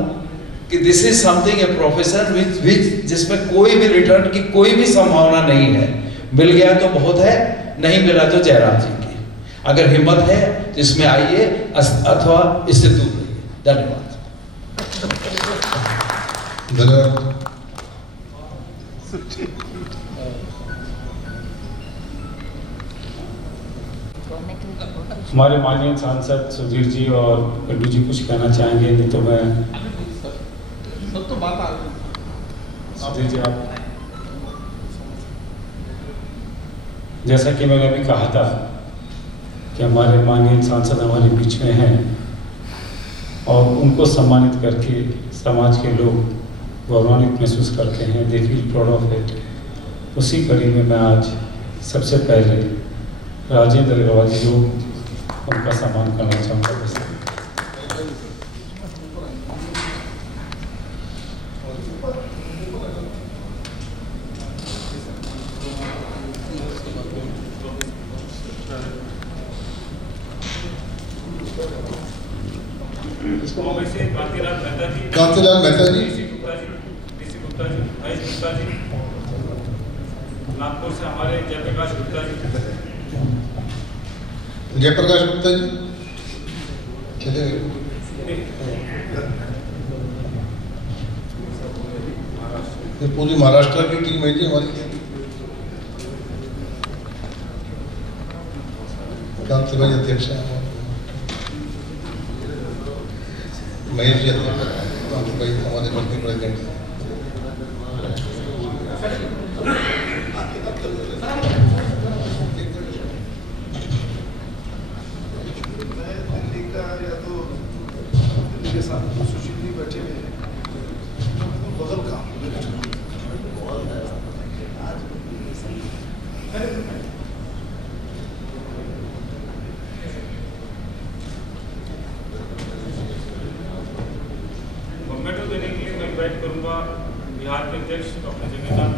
कि this is something a profession which जिसमें कोई भी रिटर्न की कोई भी संभावना नहीं है। मिल गया तो बहुत है, नहीं मिला तो जयराम जी की। अगर हिम्मत है तो इसमें आइए अथवा इससे दूर रहिए। धन्यवाद। हमारे माननीय सांसद सुधीर जी और गड्डू जी कुछ कहना चाहेंगे, नहीं तो मैं सब तो बात आ सुधीर जी आप, जैसा कि मैंने अभी कहा था कि हमारे माननीय सांसद हमारे बीच में हैं और उनको सम्मानित करके समाज के लोग गौरवान्वित महसूस करते हैं, they feel proud of it. उसी कड़ी में मैं आज सबसे पहले राजेंद्र अग्रवाल जी को उनका सम्मान करना चाहूँगा। कांतिलाल मेहता जी, नागपुर से हमारे जयप्रकाश गुप्ता जी, जयप्रकाश गुप्ता जी चले। ये पूरी महाराष्ट्र की टीम है जी हमारी। कांति भाई अध्यक्ष है, महेश जी अध्यक्ष, कांति भाई हमारे वर्किंग प्रेसिडेंट हैं। बिहार के अध्यक्ष डॉक्टर जगन्नाथ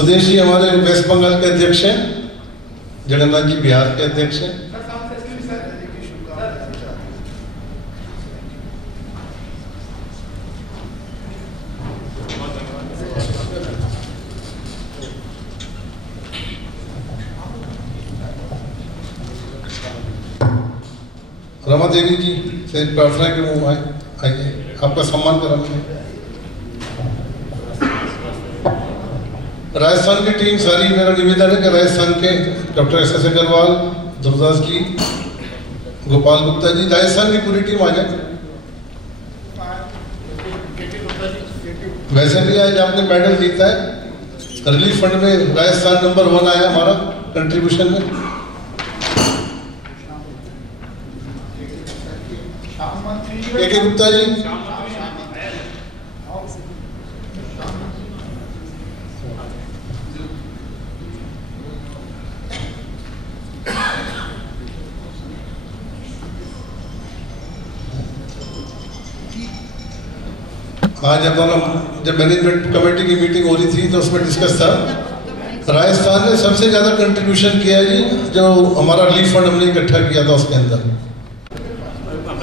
सुदेश जी हमारे वेस्ट बंगाल के अध्यक्ष हैं, जगन्नाथ जी बिहार के अध्यक्ष हैं। रमा देवी जी से प्रार्थना के वो आइए, आपका सम्मान कराते हैं। राजस्थान की टीम सारी, मेरा निवेदन है कि राजस्थान के डॉक्टर एस अग्रवाल, ध्रुवदास जी, गोपाल गुप्ता जी, राजस्थान की पूरी टीम आ जाए। वैसे भी आज आपने मेडल जीता है, रिलीफ फंड में राजस्थान नंबर 1 आया हमारा कंट्रीब्यूशन में। के गुप्ता जी, आज अपन जब मैनेजमेंट कमेटी की मीटिंग हो रही थी तो उसमें डिस्कस था, राजस्थान ने सबसे ज्यादा कंट्रीब्यूशन किया है जी, जो हमारा रिलीफ फंड हमने इकट्ठा किया था उसके अंदर।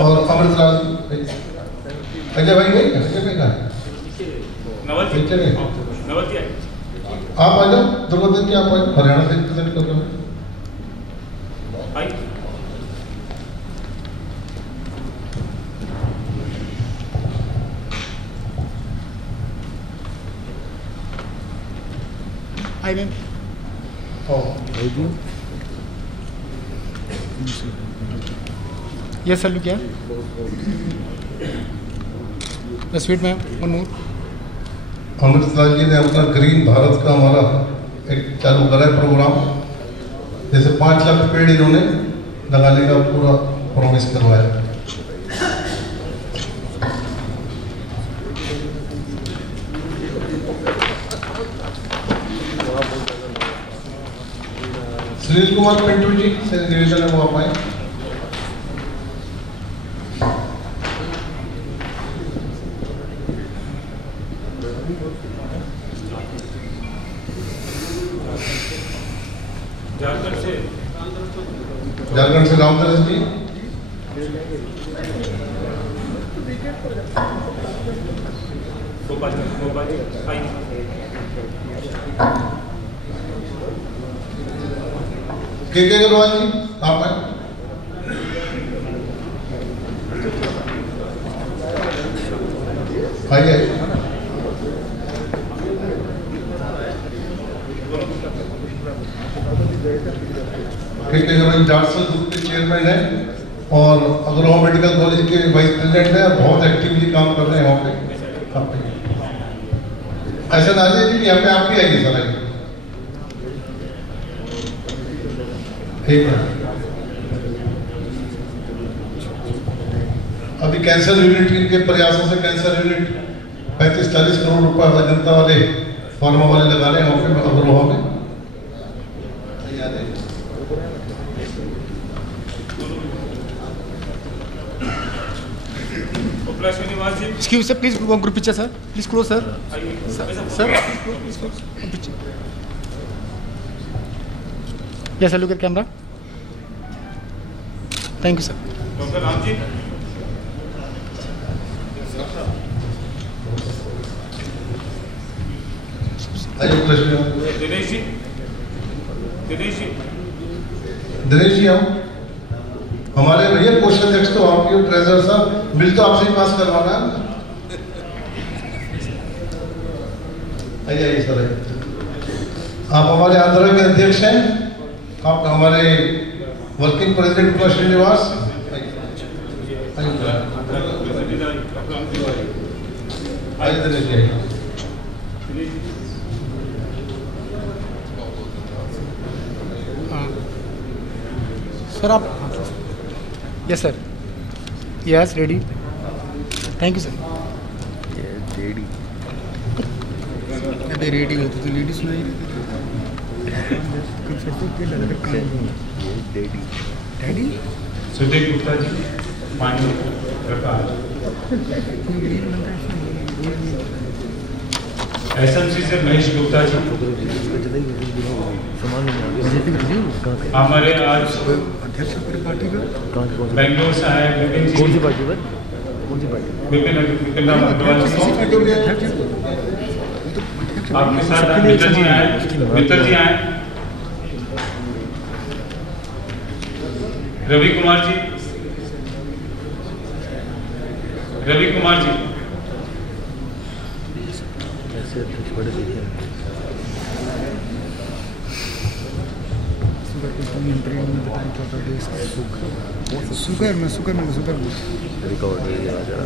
और अमृतलाल अजय भाई नहीं, अजय भाई का आप आ जाओ, दुर्गोधन जी आप हरियाणा से रिप्रेजेंट कर रहे हो। आई मैम यस सर, क्या sweet ma'am one more. Amritlal ji ने अपना ग्रीन भारत का हमारा एक चालू करा है प्रोग्राम, जैसे 5 लाख पेड़ इन्होंने लगाने का पूरा प्रॉमिस करवाया। सुनील कुमार पिंटू जी से निवेदन है वो आप आए। झारखंड से रामदास जी, के अग्रवाल जी आप आए। आइए जाटसल ग्रुप के चेयरमैन है और अग्रवाल मेडिकल कॉलेज के वाइस प्रेसिडेंट है, बहुत एक्टिवली काम कर रहे हैं वहाँ पे। ऐसा ना जी यहाँ पे आप भी आएंगे सर, आइए ठीक है। अभी कैंसर यूनिट के प्रयासों से कैंसर यूनिट 35-40 करोड़ रुपए जनता वाले फार्मा वाले लगा रहे हैं वहाँ पे अग्रवाल में। Excuse sir, please one group picture sir. Please close sir. Sir. Picture. Yes sir, look at camera. Thank you sir. Dr. Ram ji. Dinesh ji, Dinesh ji हम हमारे भैया क्वेश्चन अध्यक्ष तो आपके ट्रेजर साहब, बिल तो आपसे ही पास करवाना है। आइए सर, आप हमारे आंध्र के अध्यक्ष हैं, आप हमारे वर्किंग प्रेसिडेंट कुमार श्रीनिवास। आइए दिनेश जी। सर आप, yes sir, yes ready, thank you sir. Ready अरे रेडी होती तो लेडी सुनाई डैडी। सुदेव गुप्ता जी, पानी प्रकाश, एसएमसी से महेश गुप्ता जी, हमारे आज अध्यक्ष पार्टी का बेंगलोर से आए विपिन जी। कौन सी पार्टी पर? कौन सी पार्टी? विपिन राम अग्रवाल जी आपके साथ मित्तल जी आए। रवि कुमार जी। कैसे अध्यक्ष बड़े दिखे सुगर में रिकॉर्ड हो गया जरा।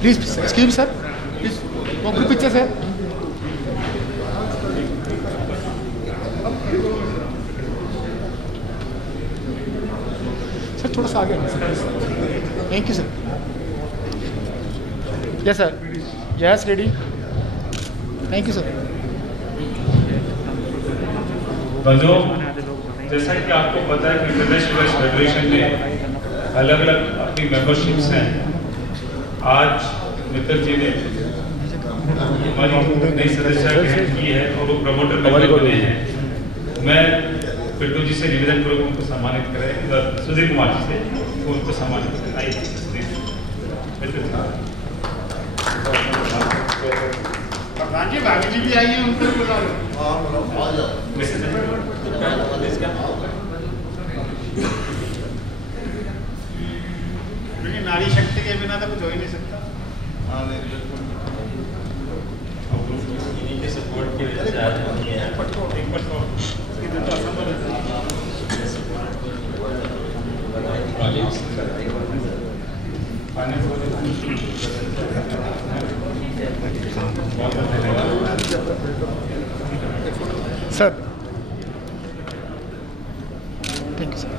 Please, excuse me, sir. Please, one quick picture, sir. Sir, थोड़ा सा आगे आना, sir. Thank you, sir. Yes, sir. Yes, ready. Thank you, sir. बंधुओं, जैसा कि आपको पता है कि इंटरनेशनल वेस्ट फेडरेशन में अलग अलग अपनी मेंबरशिप्स हैं। आज मित्तल जी ने हमारी नई सदस्य की है और वो प्रमोटर मेंबर बने हैं। मैं पिंटू जी से निवेदन करूँगा उनको सम्मानित करें, सुधीर कुमार जी से उनको सम्मानित करें। आइए प्रधान जी, भाभी जी भी आई है, उनको बुला लो। नारी शक्ति के बिना तो कुछ हो ही नहीं सकता। इन्हीं के सपोर्ट की वजह से आज हम ये हैं। Sir, thank you sir.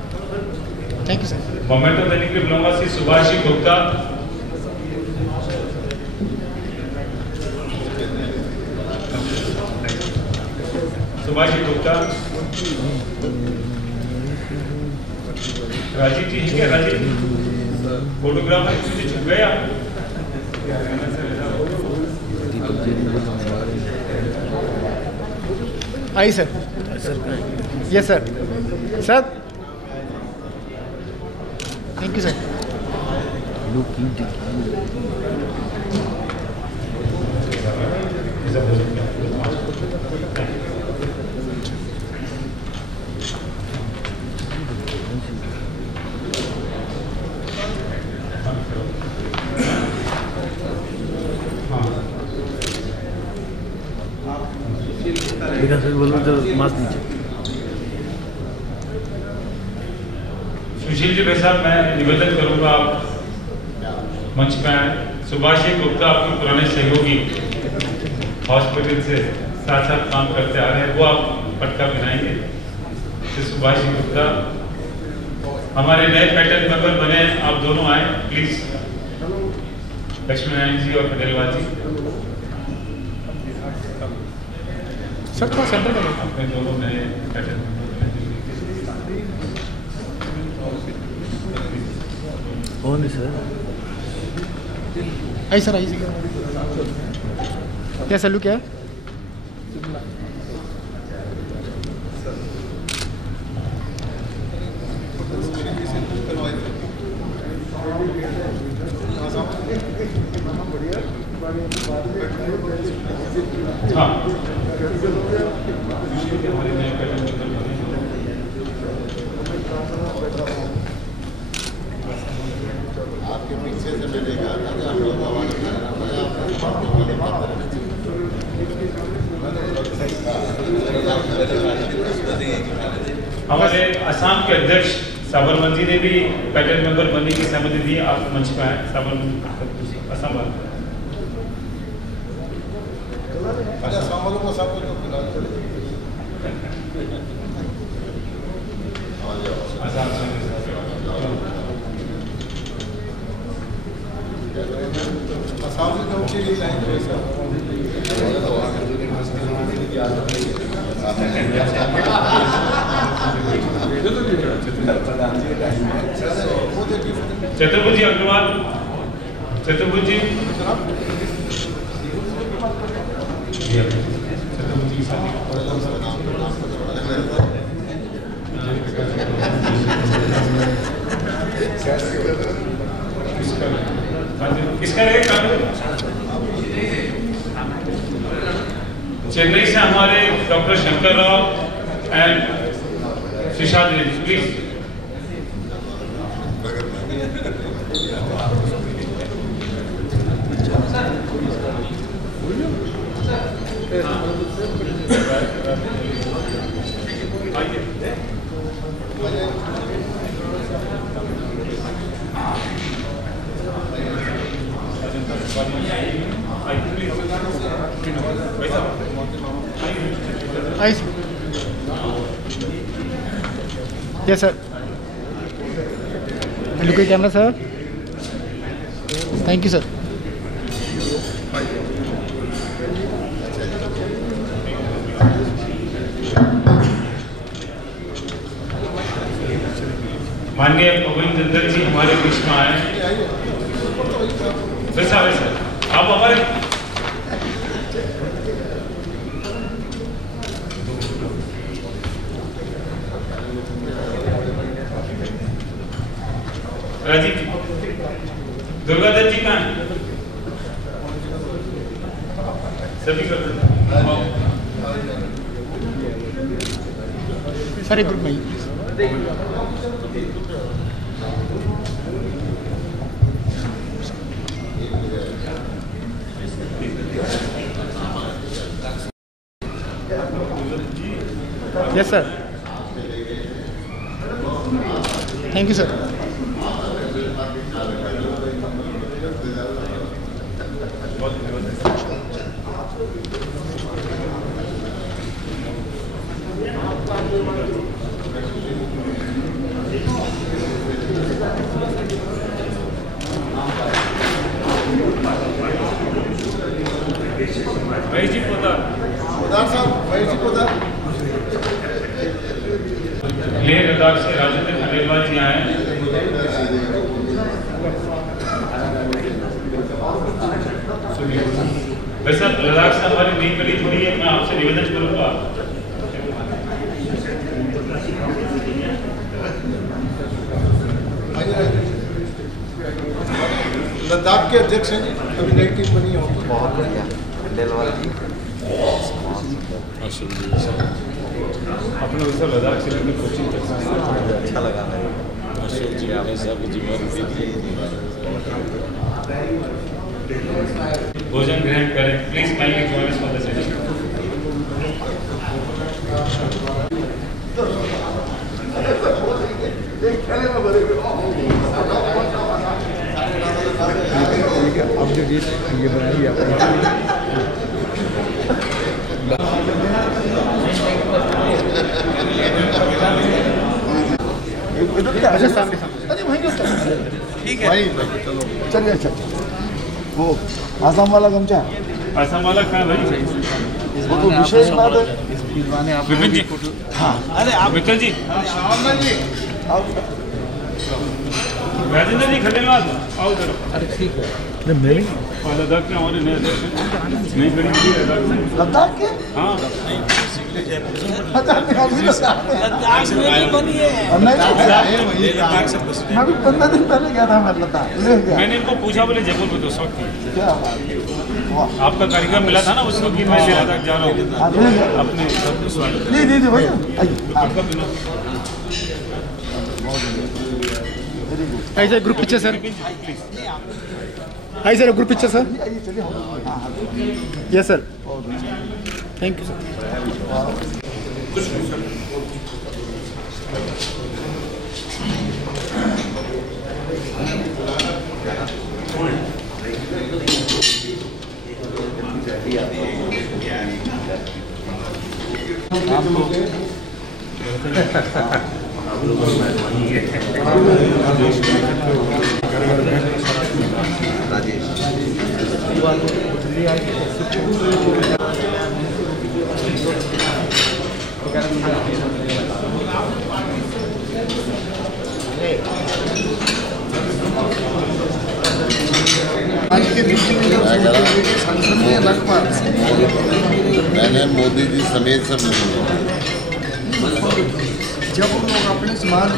Thank you sir. Memento देने के लिए बुलाऊंगा श्री सुभाष जी गुप्ता। सुभाष जी गुप्ता। राजीव जी है क्या? राजीव फोटोग्राफर छुप गए आप? I sir. Yes sir. Sir, thank you sir. बोलो तो मास्क नीचे। सुशील जी भाई साहब, मैं निवेदन करूंगा आप मंच पे आए। सुभाष जी गुप्ता आपके पुराने सहयोगी हॉस्पिटल से साथ साथ काम करते आ रहे हैं, वो आप पटका पहनाएंगे। सुभाष जी गुप्ता हमारे नए पैटर्न मेंबर बने, आप दोनों आए प्लीज। लक्ष्मी नारायण जी और खंडेलवाल जी सर, थोड़ा सेंटर करो। अपने दोनों नए पैटर्न कौन है सर? आई सर, आई सर। क्या सलू क्या है? हाँ, आपके पीछे से मैंने कहा था कि आप लोग आवाज उठाना पड़ा, हमारे असम के अध्यक्ष साबरमती ने भी पैटर्न मेंबर बनने की सहमति दी। आप मंच पर आए। साबरमती असम वाले असम से चतुर्भुज अग्रवाल, चतुर्भुज किसका रहेगा? चेन्नई से हमारे doctor Shankar Rao and Shishad Reddy, please. Yes, sir. Look at camera, sir. Thank you, sir. माननीय पवन चंद्र जी हमारे बीच में आए। वैसा वैसा आप हमारे राजीव जी, दुर्गादत्त जी कहाँ हैं? सभी कर सारे ग्रुप में yes sir, thank you sir. भाई जी पोदार साहब, भाई जी पोदार लेह लद्दाख से राजेंद्र खंडेलवाल जी आए। वैसे लद्दाख से हमारी नई कड़ी थोड़ी है, मैं आपसे निवेदन करूंगा लद्दाख के अध्यक्ष हैं, अभी नई टीम बनी है। बहुत बढ़िया खंडेलवाल जी। अपने वैसे लद्दाख से लेकर कोचिंग तक अच्छा लगा मेरे अशोक जी, आपने सब जिम्मेदारी भोजन ग्रहण करें। Please kindly join us for the session. अब जो ये बनाई आपने अच्छा सामने अरे वहीं ठीक है भाई, चलो चलिए। अच्छा वो आसाम वाला गमछा, आसाम वाला कहाँ भाई? वो तो विशेष बात है। विपिन जी, हाँ अरे आप विकल जी, राजेंद्र जी खंडेलवाल आओ इधर। अरे ठीक है, मेरी लद्दाख के हमारे नए अध्यक्ष नई कड़ी थी लद्दाख के। हाँ लद्दाख बनी है। मैं भी 15 दिन पहले गया था, मैं लद्दाख मैंने इनको पूछा, बोले जयपुर में तो वक्त क्या आपका कार्यक्रम मिला था ना, उस वक्त मैं लद्दाख जा रहा हूँ अपने जी भैया। ऐसे ग्रुप पिक्चर सर, ऐसे group picture sir. Yes sir, thank you sir. आज के बीच में जब संसद में अलग बात, मैंने मोदी जी समेत सब लोगों जब हम लोग अपने समाज